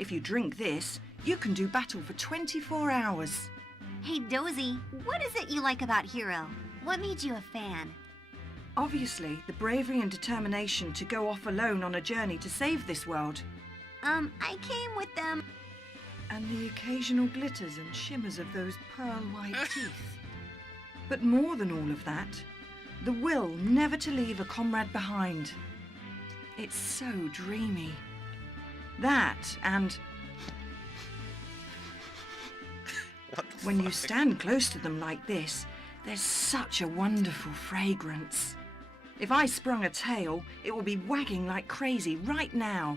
If you drink this, you can do battle for 24 hours. Hey, Dozy, what is it you like about Hero? What made you a fan? Obviously, the bravery and determination to go off alone on a journey to save this world. I came with them. And the occasional glitters and shimmers of those pearl-white teeth. But more than all of that, the will never to leave a comrade behind. It's so dreamy. That and... when you stand close to them like this, there's such a wonderful fragrance. If I sprung a tail, it would be wagging like crazy right now.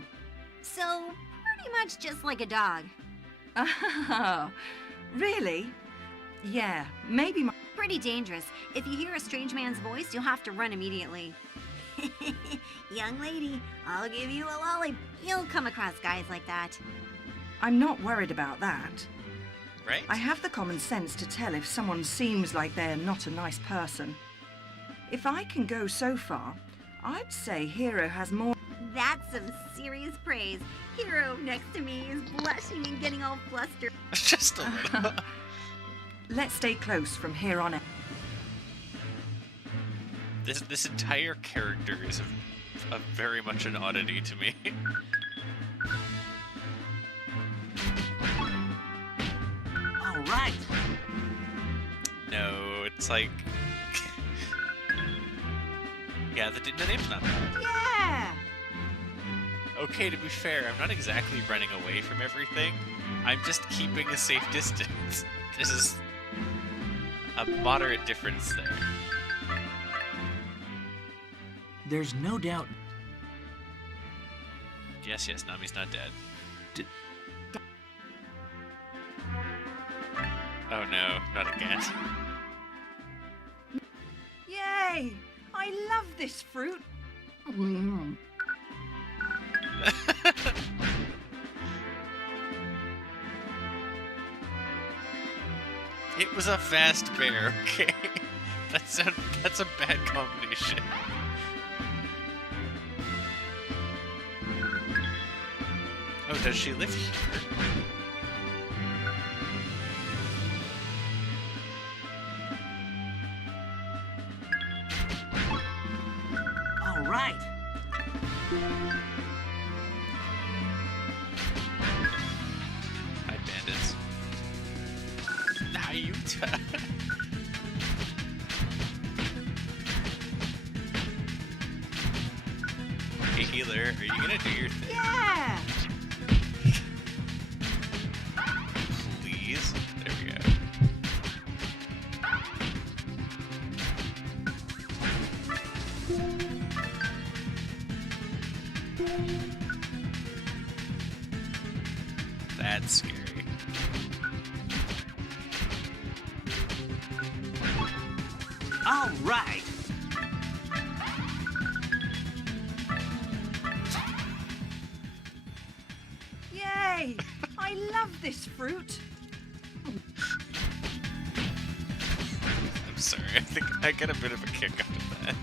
So, pretty much just like a dog. Oh, really? Yeah, maybe my... Pretty dangerous. If you hear a strange man's voice, you'll have to run immediately. Young lady, I'll give you a lolly. You'll come across guys like that. I'm not worried about that. Right? I have the common sense to tell if someone seems like they're not a nice person. If I can go so far, I'd say Hero has more... That's some serious praise. Hero next to me is blushing and getting all flustered. Just a little. Let's stay close from here on out. This entire character is a very much an oddity to me. All right. No, it's like... yeah, the name's not bad. Yeah! Okay, to be fair, I'm not exactly running away from everything. I'm just keeping a safe distance. This is a moderate difference there. There's no doubt. Yes, Nami's not dead. Oh no, not again. Yay! I love this fruit. It was a fast bear, okay? That's a bad combination. Oh, does she live here? All right. Hi, bandits. Nayuta. Hey, healer, are you gonna do your thing? Yeah! Please? There we go. That's scary. All right. Yay! I love this fruit. I'm sorry, I think I get a bit of a kick out of that.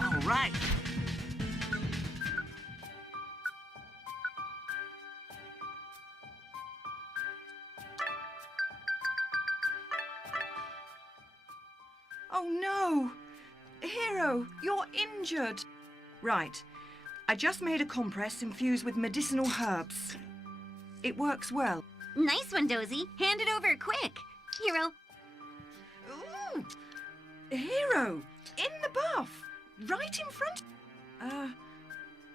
All right. Oh no! Hero, you're injured. Right. I just made a compress infused with medicinal herbs. It works well. Nice one, Dozy. Hand it over quick. Hero. Ooh! Hero! In the bath! Right in front.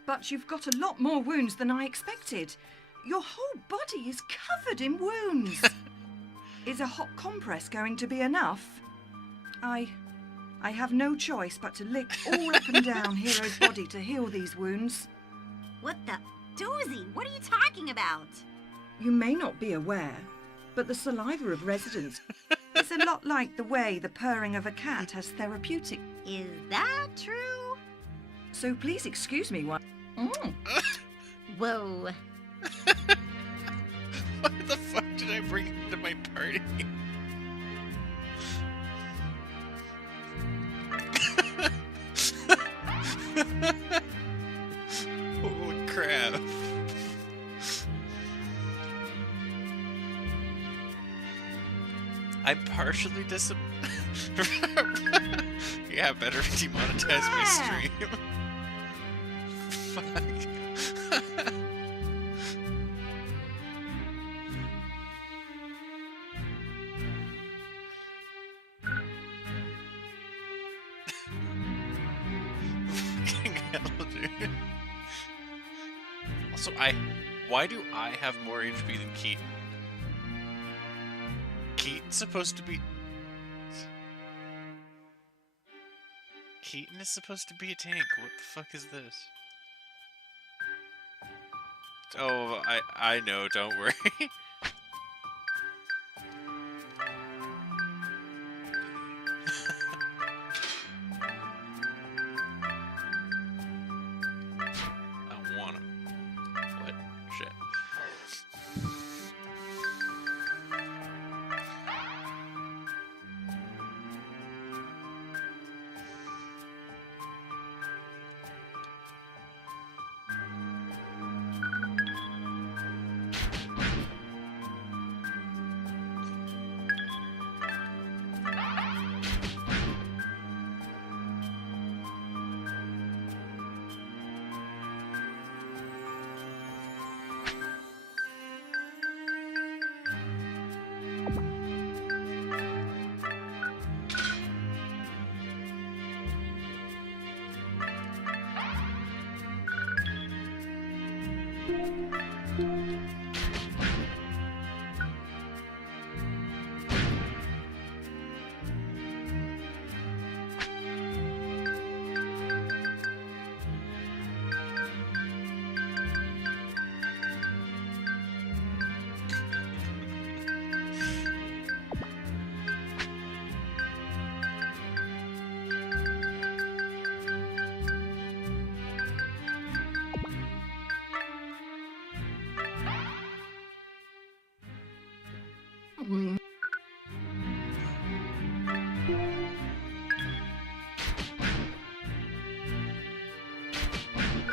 But you've got a lot more wounds than I expected. Your whole body is covered in wounds. Is a hot compress going to be enough? I have no choice but to lick all up and down Hero's body to heal these wounds. What the? Dozy, what are you talking about? You may not be aware, but the saliva of residents is a lot like the way the purring of a cat has therapeutic. Is that true? So please excuse me while... Whoa. Why the fuck did I bring him to my party? Holy crap. I'm partially yeah, better demonetize my stream. Fuck. Fucking hell, dude. Also, why do I have more HP than Keaton? Keaton's supposed to be... Keaton is supposed to be a tank. What the fuck is this? Oh, I know, don't worry. I want him. What? Shit.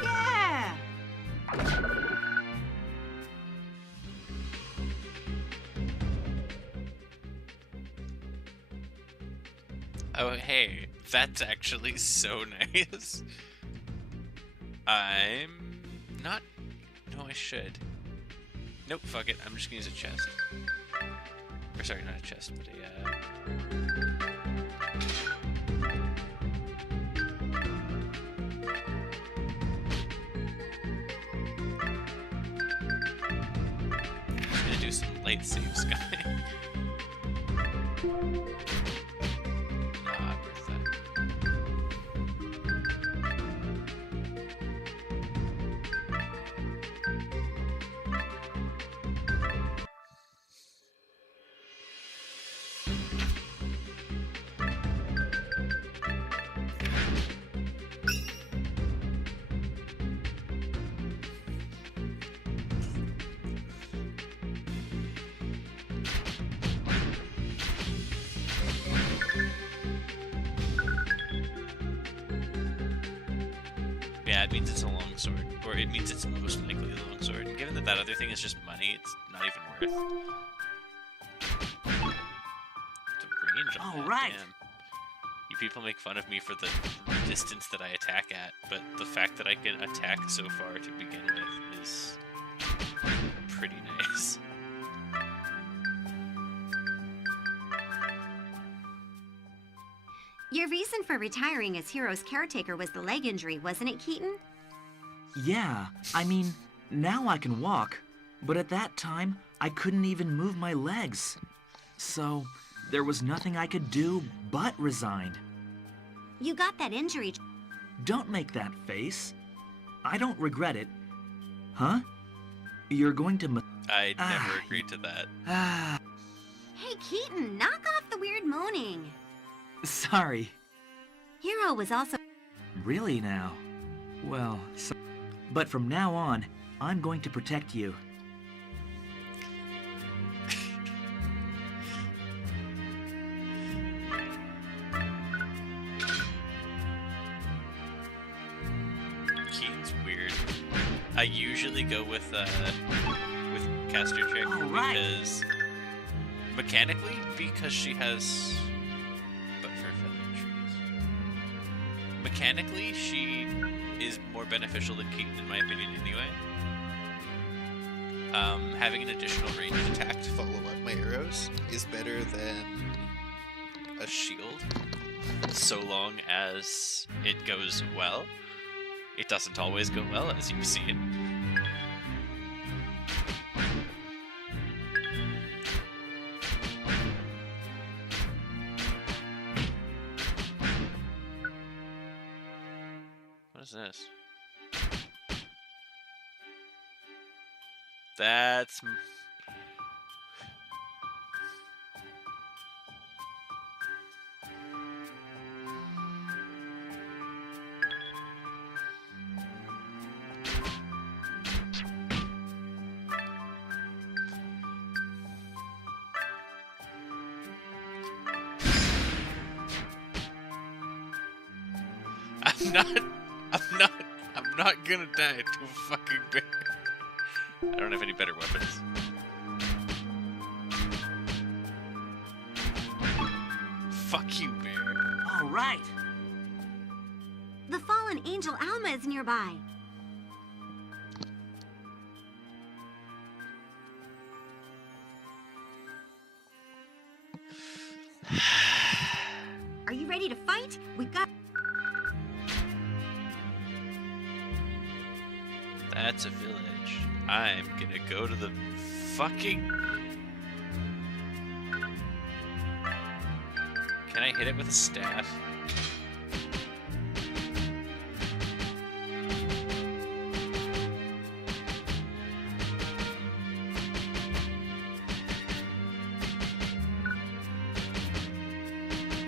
Yeah! Oh, hey, that's actually so nice. I'm not... No, I should. Nope, fuck it. I'm just gonna use a chest. Or sorry, not a chest, but a, I'm just gonna do some light saves, guy. Not worth that. Yeah, it means it's a long sword, or it means it's most likely a long sword. And given that that other thing is just money, it's not even worth. The range on that, Alright. damn. You people make fun of me for the distance that I attack at, but the fact that I can attack so far to begin with is pretty nice. Your reason for retiring as Hero's caretaker was the leg injury, wasn't it, Keaton? Yeah, I mean, now I can walk, but at that time, I couldn't even move my legs. So, there was nothing I could do but resign. You got that injury. Don't make that face. I don't regret it. Huh? You're going to I never agreed to that. Hey, Keaton, knock off the weird moaning. Sorry. Hero was also... Really now? Well, but from now on, I'm going to protect you. Keaton's weird. I usually go with Caster Chick Alright. because mechanically, because she has but for feather trees. Mechanically, she is more beneficial than Keaton in my opinion anyway. Having an additional ranged attack to follow up my arrows is better than a shield, so long as it goes well. It doesn't always go well, as you've seen. What is this? That's... I'm not gonna die to a fucking bear. I don't have any better weapons. Fuck you, bear. All right. The fallen angel Alma is nearby. Are you ready to fight? We got... That's a village. I'm gonna go to the fucking... Can I hit it with a staff?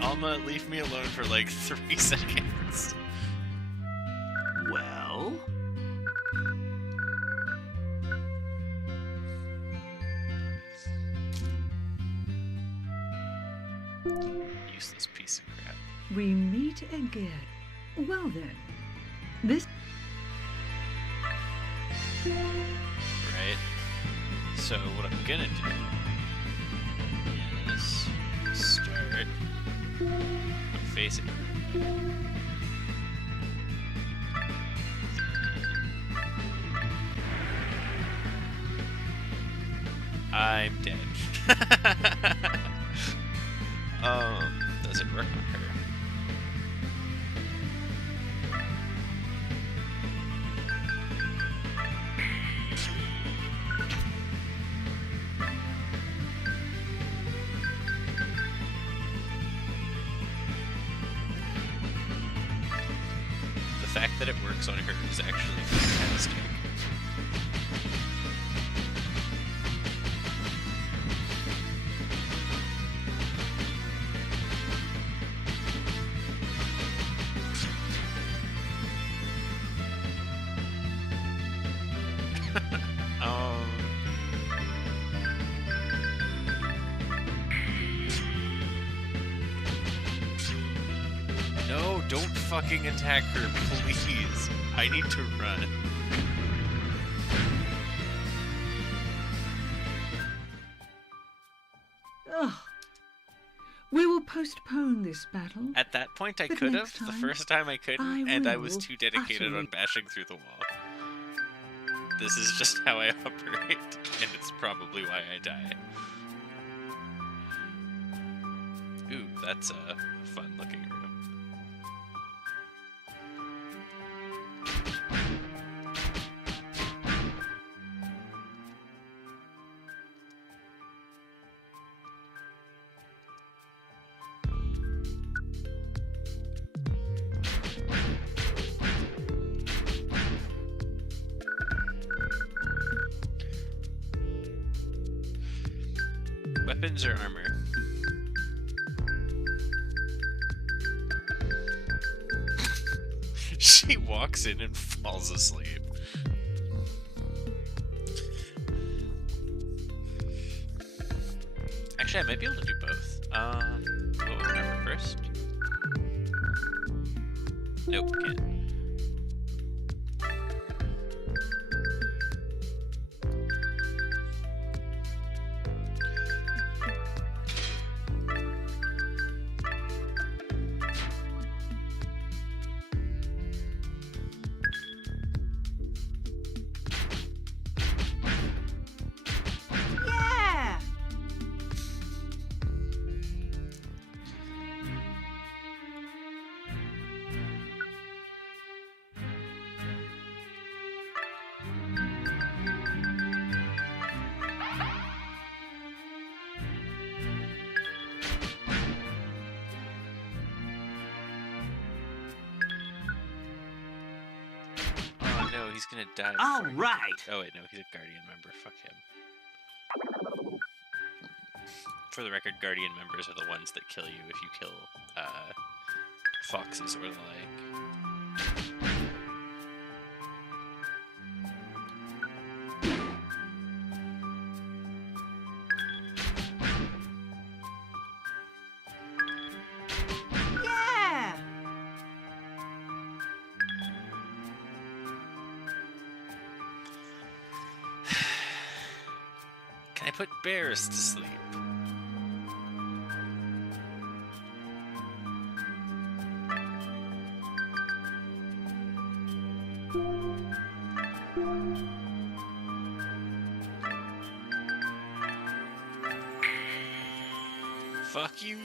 Alma, leave me alone for like 3 seconds. Well? Useless piece of crap. We meet again. Well then, this... Right? So what I'm gonna do is start facing. I'm dead. Does it work on her? The fact that it works on her is actually fantastic. No, don't fucking attack her, please. I need to run. Ugh. We will postpone this battle. At that point, I But could next have. The time, first time I couldn't, I and I was will too dedicated on utterly- bashing through the wall. This is just how I operate, and it's probably why I die. Ooh, that's a fun-looking room. Weapons or armor? She walks in and falls asleep. Actually, I might be able to do both. What was armor first? Nope, can't. Yeah! Oh no, he's gonna die. All before he- right. Oh wait, no, he's a Guardian member. Fuck him. For the record, Guardian members are the ones that kill you if you kill foxes or the like. Yeah! Can I put bears to sleep? Fuck you!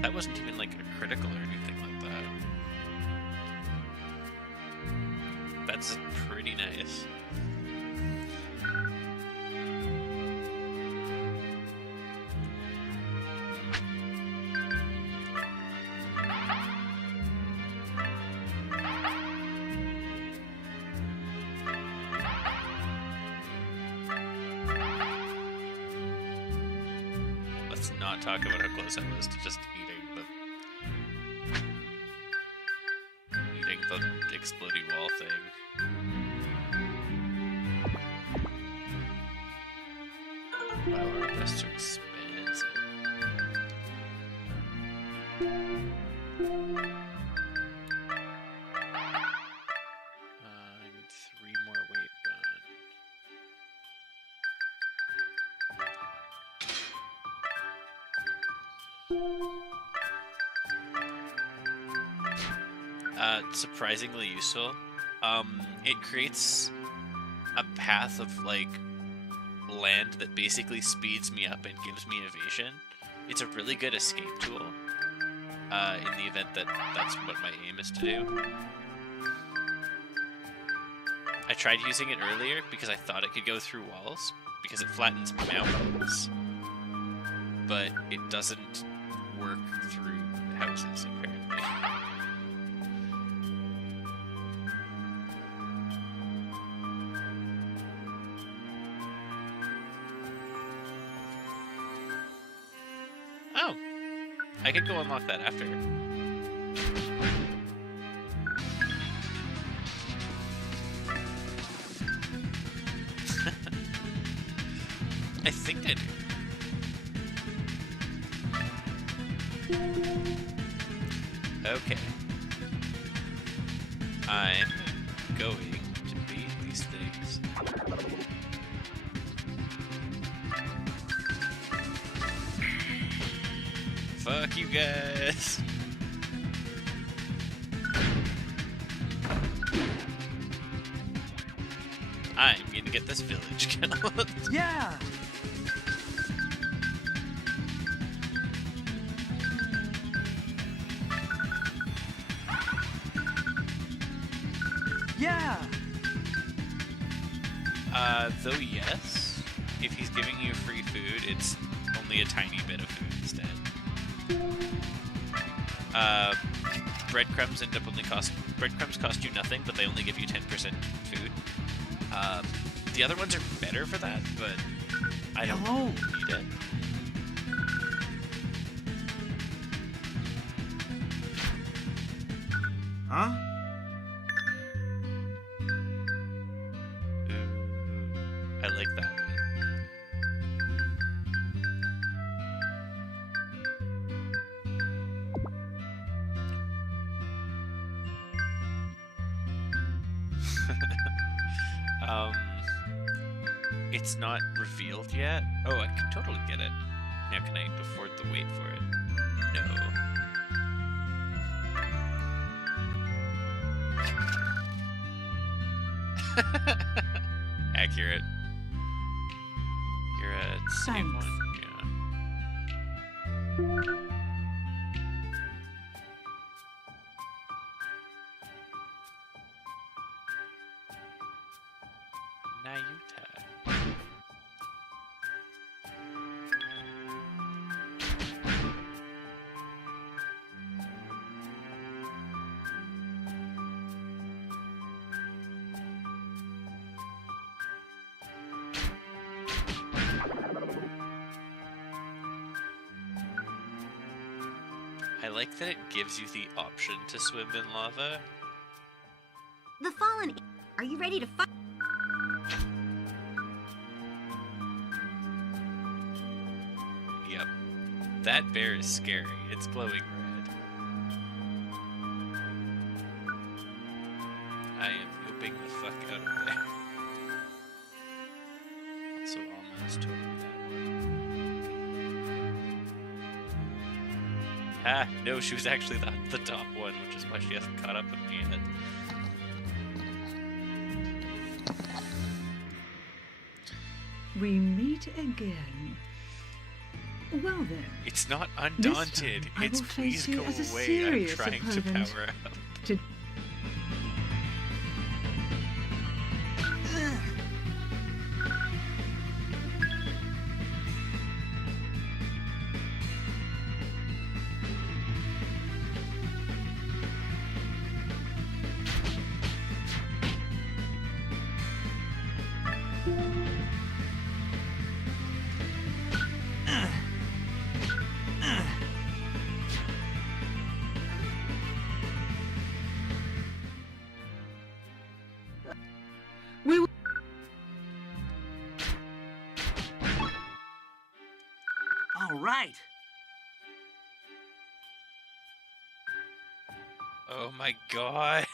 That wasn't even like a critical or anything like that. That's pretty nice. Let's not talk about how close I was to just eating the explodey wall thing. Wow, our vests are expensive. I need 3 more weight gun. Surprisingly useful. It creates a path of like land that basically speeds me up and gives me evasion. It's a really good escape tool in the event that that's what my aim is to do. I tried using it earlier because I thought it could go through walls because it flattens mountains, but it doesn't work through houses apparently. Oh, I could go unlock that after. I think I do. Okay. I'm going to beat these things. Fuck you guys. I'm gonna get this village killed. Yeah! Yeah! Though yes, if he's giving you free food, it's only a tiny bit of food instead. Breadcrumbs breadcrumbs cost you nothing, but they only give you 10% food. The other ones are better for that, but I don't need it. Huh? Ooh, I like that one. It's not revealed yet. Oh, I can totally get it. Now can I afford the wait for it? No. Accurate. You're a same Thanks. one. Yeah. Nayuta. I like that it gives you the option to swim in lava. The Fallen, are you ready to fight? Yep. That bear is scary. It's glowing red. I am nooping the fuck out of there. Also, almost totally that one. Ah, no, she was actually the top one, which is why she hasn't caught up with me yet. We meet again. Well then, It's not this undaunted. time I It's will please face you go as a away. I'm serious trying to opponent. power up. To we will. All right. Oh my god.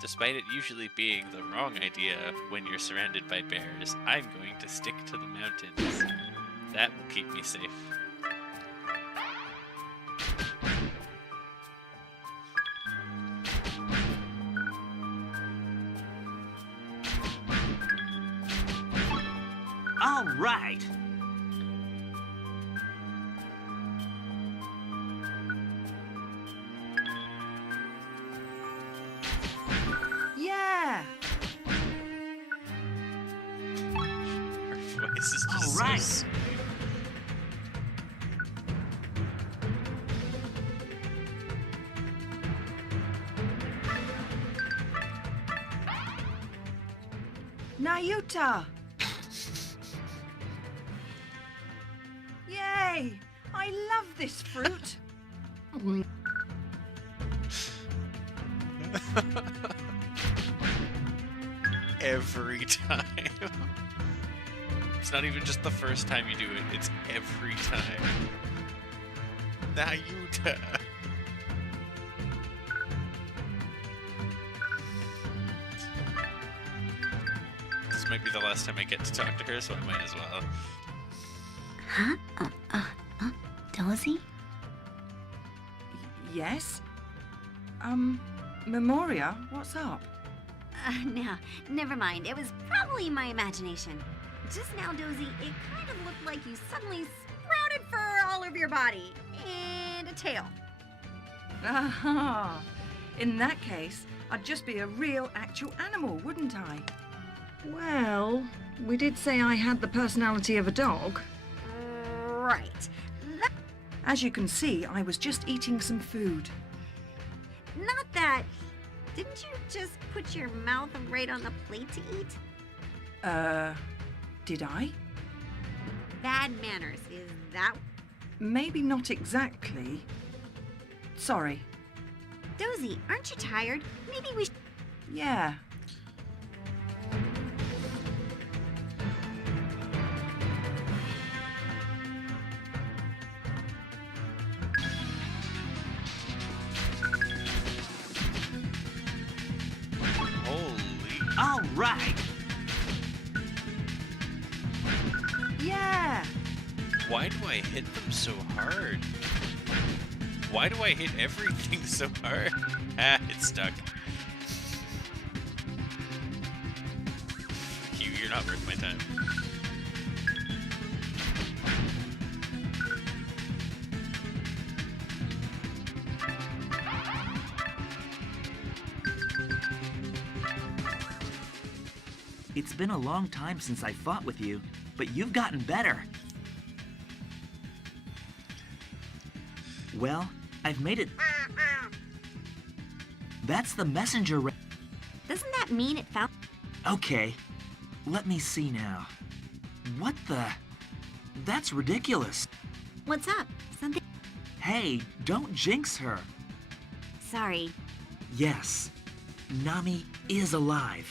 Despite it usually being the wrong idea when you're surrounded by bears, I'm going to stick to the mountains. That will keep me safe. All right. Yeah! Her voice is just All right. so sweet. Nayuta! Yay! I love this fruit! Every time. It's not even just the first time you do it, it's every time. Nayuta. This might be the last time I get to talk to her, so I might as well. Huh? Dozy? Yes? Memoria, what's up? No, never mind. It was probably my imagination. Just now, Dozy, it kind of looked like you suddenly sprouted fur all over your body. And a tail. Aha! In that case, I'd just be a real, actual animal, wouldn't I? Well, we did say I had the personality of a dog. Right. As you can see, I was just eating some food. Not that. Didn't you just put your mouth right on the plate to eat? Did I? Bad manners, is that? Maybe not exactly. Sorry. Dozy, aren't you tired? Maybe we should. Yeah. Holy. All right. Yeah! Why do I hit them so hard? Why do I hit everything so hard? Ah, it's stuck. You're not worth my time. It's been a long time since I fought with you, but you've gotten better. Well, I've made it. That's the messenger. Doesn't that mean it found? Okay, let me see now. What the? That's ridiculous. What's up? Something? Hey, don't jinx her. Sorry. Yes, Nami is alive.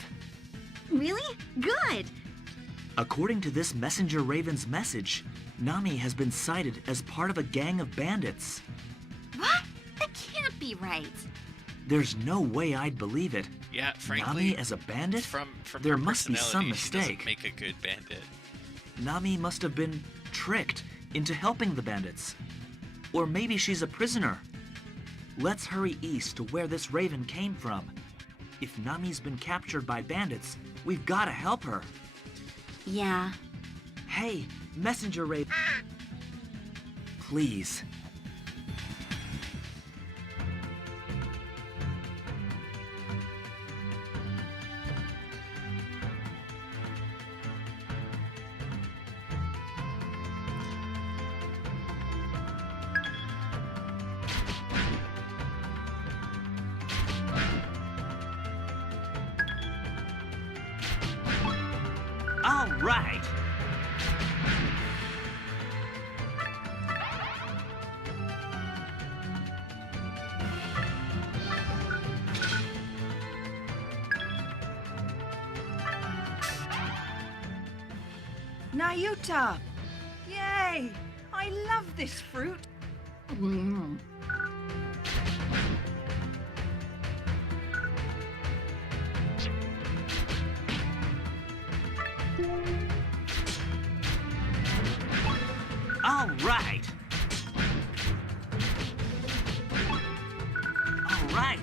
Really? Good. According to this messenger raven's message, Nami has been sighted as part of a gang of bandits. What? That can't be right. There's no way I'd believe it. Yeah, frankly, Nami as a bandit? from There her must be some personality, she doesn't mistake. make a good bandit. Nami must have been tricked into helping the bandits. Or maybe she's a prisoner. Let's hurry east to where this raven came from. If Nami's been captured by bandits, we've gotta help her. Yeah. Hey, messenger raven. Please. All right. Nayuta! Yay! I love this fruit. All right. All right.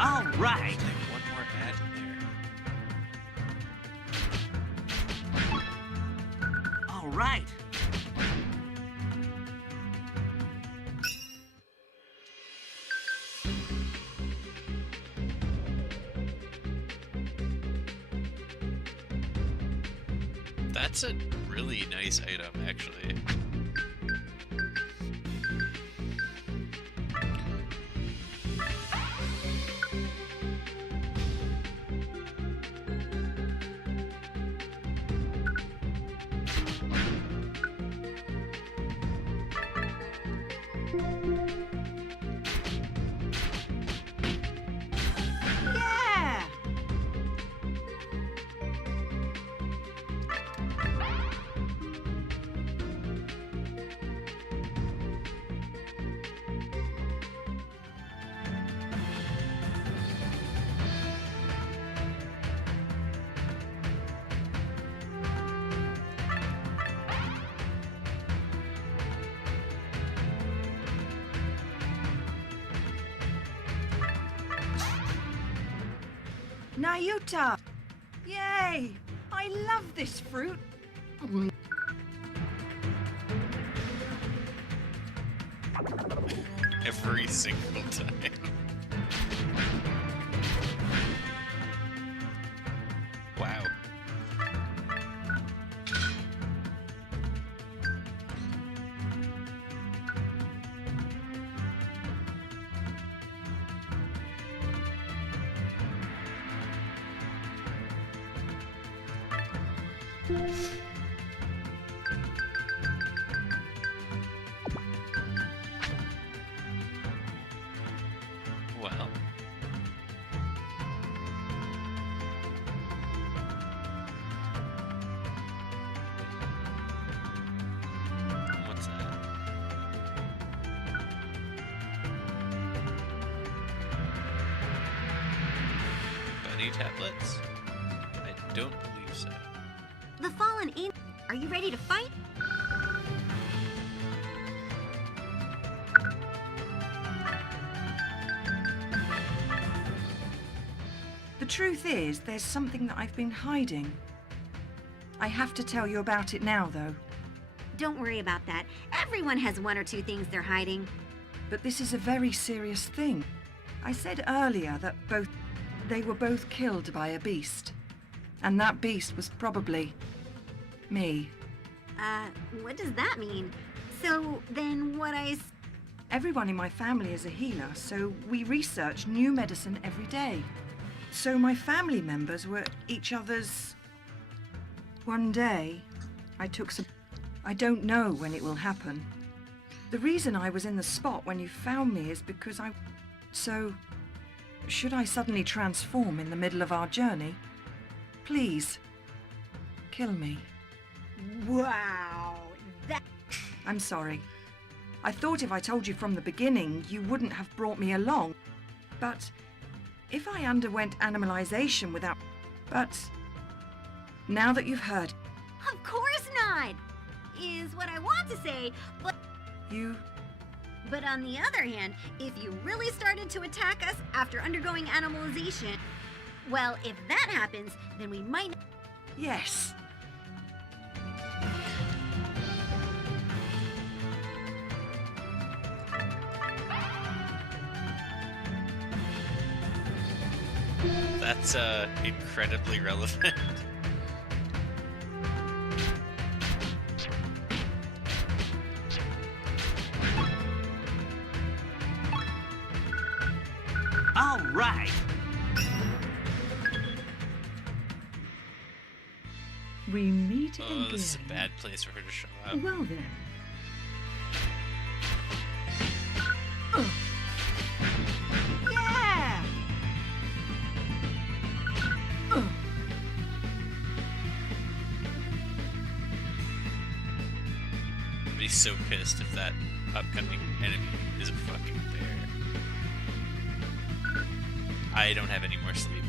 All right. There's like one more ad in there. All right. That's a really nice item, actually. Yeah! Nayuta! Yay! I love this fruit. Every single time. Wow. Well. What's that? Bunny tablets? I don't believe so. The fallen angel. Are you ready to fight? The truth is, there's something that I've been hiding. I have to tell you about it now, though. Don't worry about that. Everyone has one or two things they're hiding. But this is a very serious thing. I said earlier that they were both killed by a beast. And that beast was probably me. What does that mean? So then Everyone in my family is a healer, so we research new medicine every day. So my family members were each other's. One day, I took some. I don't know when it will happen. The reason I was in the spot when you found me is because So, should I suddenly transform in the middle of our journey? Please, kill me. Wow, that... I'm sorry. I thought if I told you from the beginning, you wouldn't have brought me along. But if I underwent animalization without... But Now that you've heard, Of course not! Is what I want to say, but you... But on the other hand, if you really started to attack us after undergoing animalization, well, if that happens, then we might... Yes. That's incredibly relevant. All right. We meet again. Oh, this is a bad place for her to show up. Well then. Yeah! I'd be so pissed if that upcoming enemy is a fucking bear. I don't have any more sleep.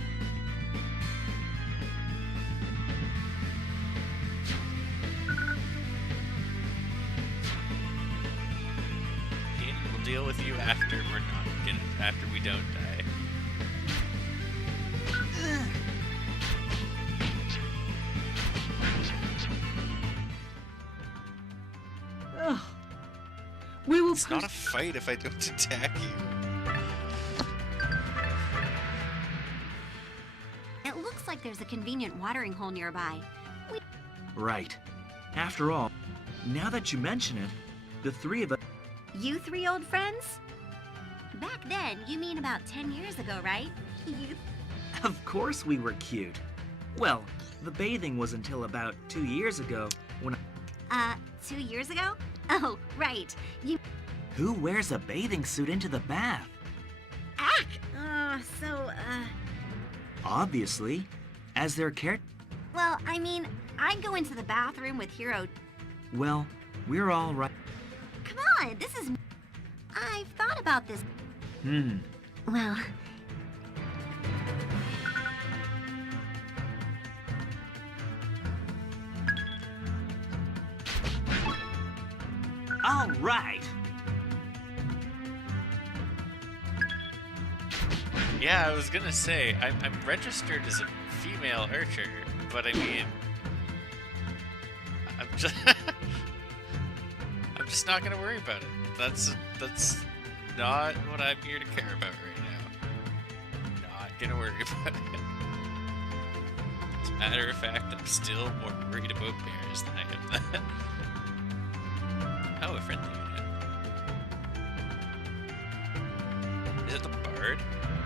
We'll deal with you after we're not gonna, after we don't die. Ugh. We will It's not a fight if I don't attack you. It looks like there's a convenient watering hole nearby. Right. After all, now that you mention it, the three of us... You three old friends? Back then, you mean about 10 years ago, right? You... Of course we were cute. Well, the bathing was until about 2 years ago when... 2 years ago? Oh, right. You... Who wears a bathing suit into the bath? Ack! Obviously, as their care... Well, I mean, I go into the bathroom with Hero. Well, we're all right. Come on, this is... I've thought about this. Well... All right. Yeah, I was gonna say, I'm registered as a female archer, but I mean... I'm just... I'm just not gonna worry about it. That's not what I'm here to care about right now. Not gonna worry about it. As a matter of fact, I'm still more worried about bears than I am that. Oh, a friendly unit. Is it the bard?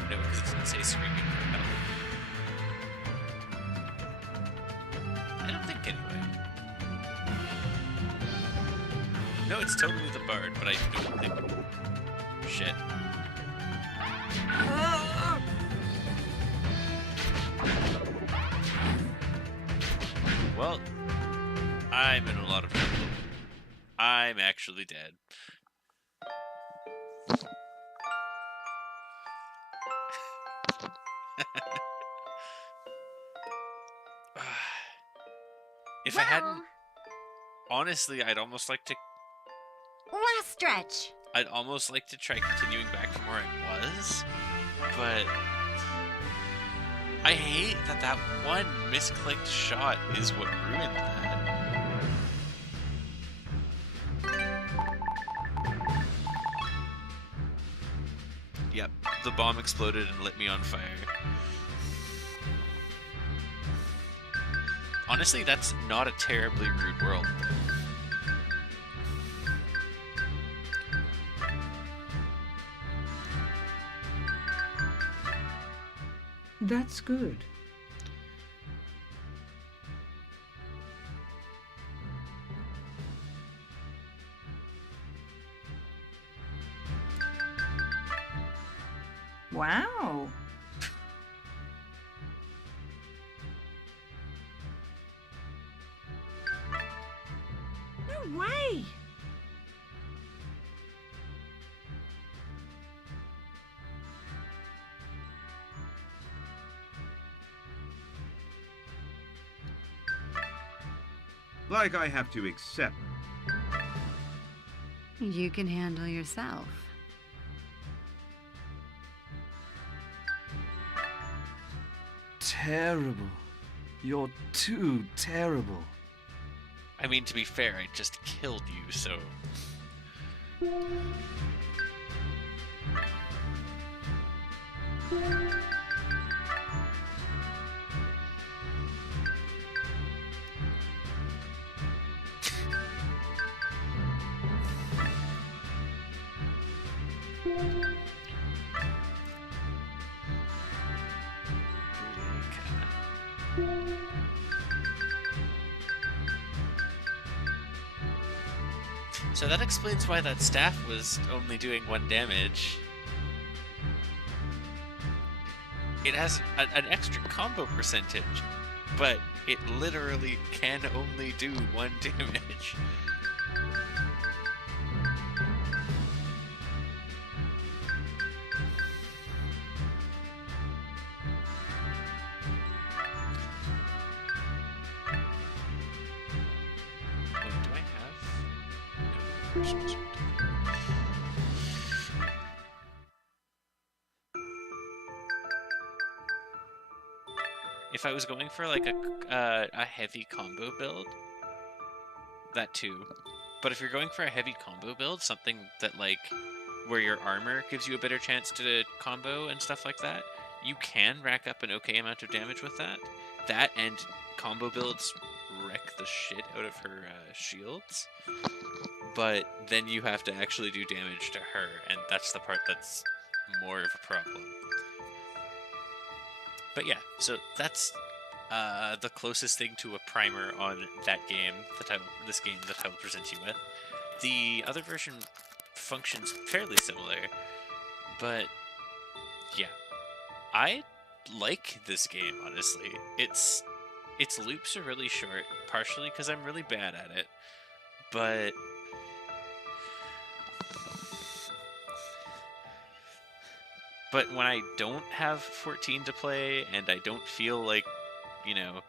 No, because it doesn't say screaming for help. I don't think anyway. No, it's totally the bard, but I don't think... Shit. Well, I'm in a lot of trouble. I'm actually dead. If I hadn't... Honestly, I'd almost like to... Last stretch! I'd almost like to try continuing back from where I was, but... I hate that that one misclicked shot is what ruined that. Yep, the bomb exploded and lit me on fire. Honestly, that's not a terribly rude world. That's good. Wow. No way. Like I have to accept. You can handle yourself. Terrible. You're too terrible. I mean, to be fair, I just killed you, so... So that explains why that staff was only doing 1 damage. It has an extra combo percentage, but it literally can only do 1 damage. Wait, do I have... No, personal. If I was going for like a heavy combo build, that too. But if you're going for a heavy combo build, something that like where your armor gives you a better chance to combo and stuff like that, you can rack up an okay amount of damage with that. That and combo builds wreck the shit out of her shields. But then you have to actually do damage to her, and that's the part that's more of a problem. But yeah, so that's the closest thing to a primer on that game, this game that I will present you with. The other version functions fairly similar, but yeah, I like this game, honestly. Its loops are really short, partially because I'm really bad at it, but when I don't have 14 to play and I don't feel like, you know,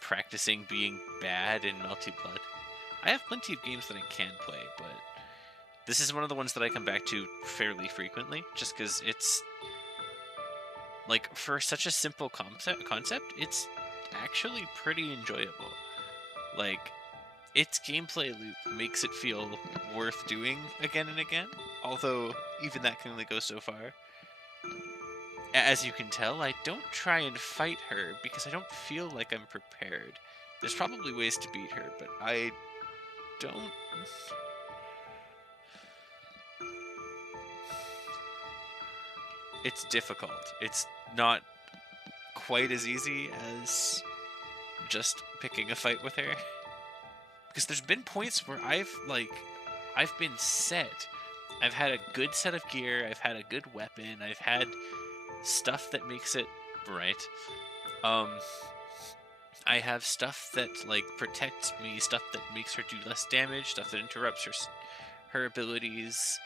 practicing being bad in Multi-Blood, I have plenty of games that I can play, but this is one of the ones that I come back to fairly frequently, just because it's, like, for such a simple concept, it's actually pretty enjoyable. Like, its gameplay loop makes it feel worth doing again and again, although even that can only go so far. As you can tell, I don't try and fight her because I don't feel like I'm prepared. There's probably ways to beat her, but I don't... It's difficult. It's not quite as easy as just picking a fight with her. Because there's been points where I've been set. I've had a good set of gear, I've had a good weapon, I've had stuff that makes it right. I have stuff that like protects me, stuff that makes her do less damage, stuff that interrupts her abilities.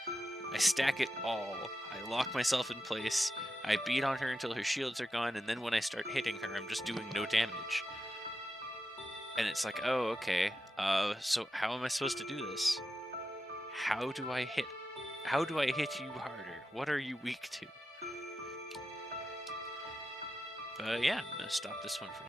I stack it all. I lock myself in place. I beat on her until her shields are gone, and then when I start hitting her, I'm just doing no damage. And it's like, oh, okay. So how am I supposed to do this? How do I hit you harder? What are you weak to? But yeah, I'm gonna stop this one for now.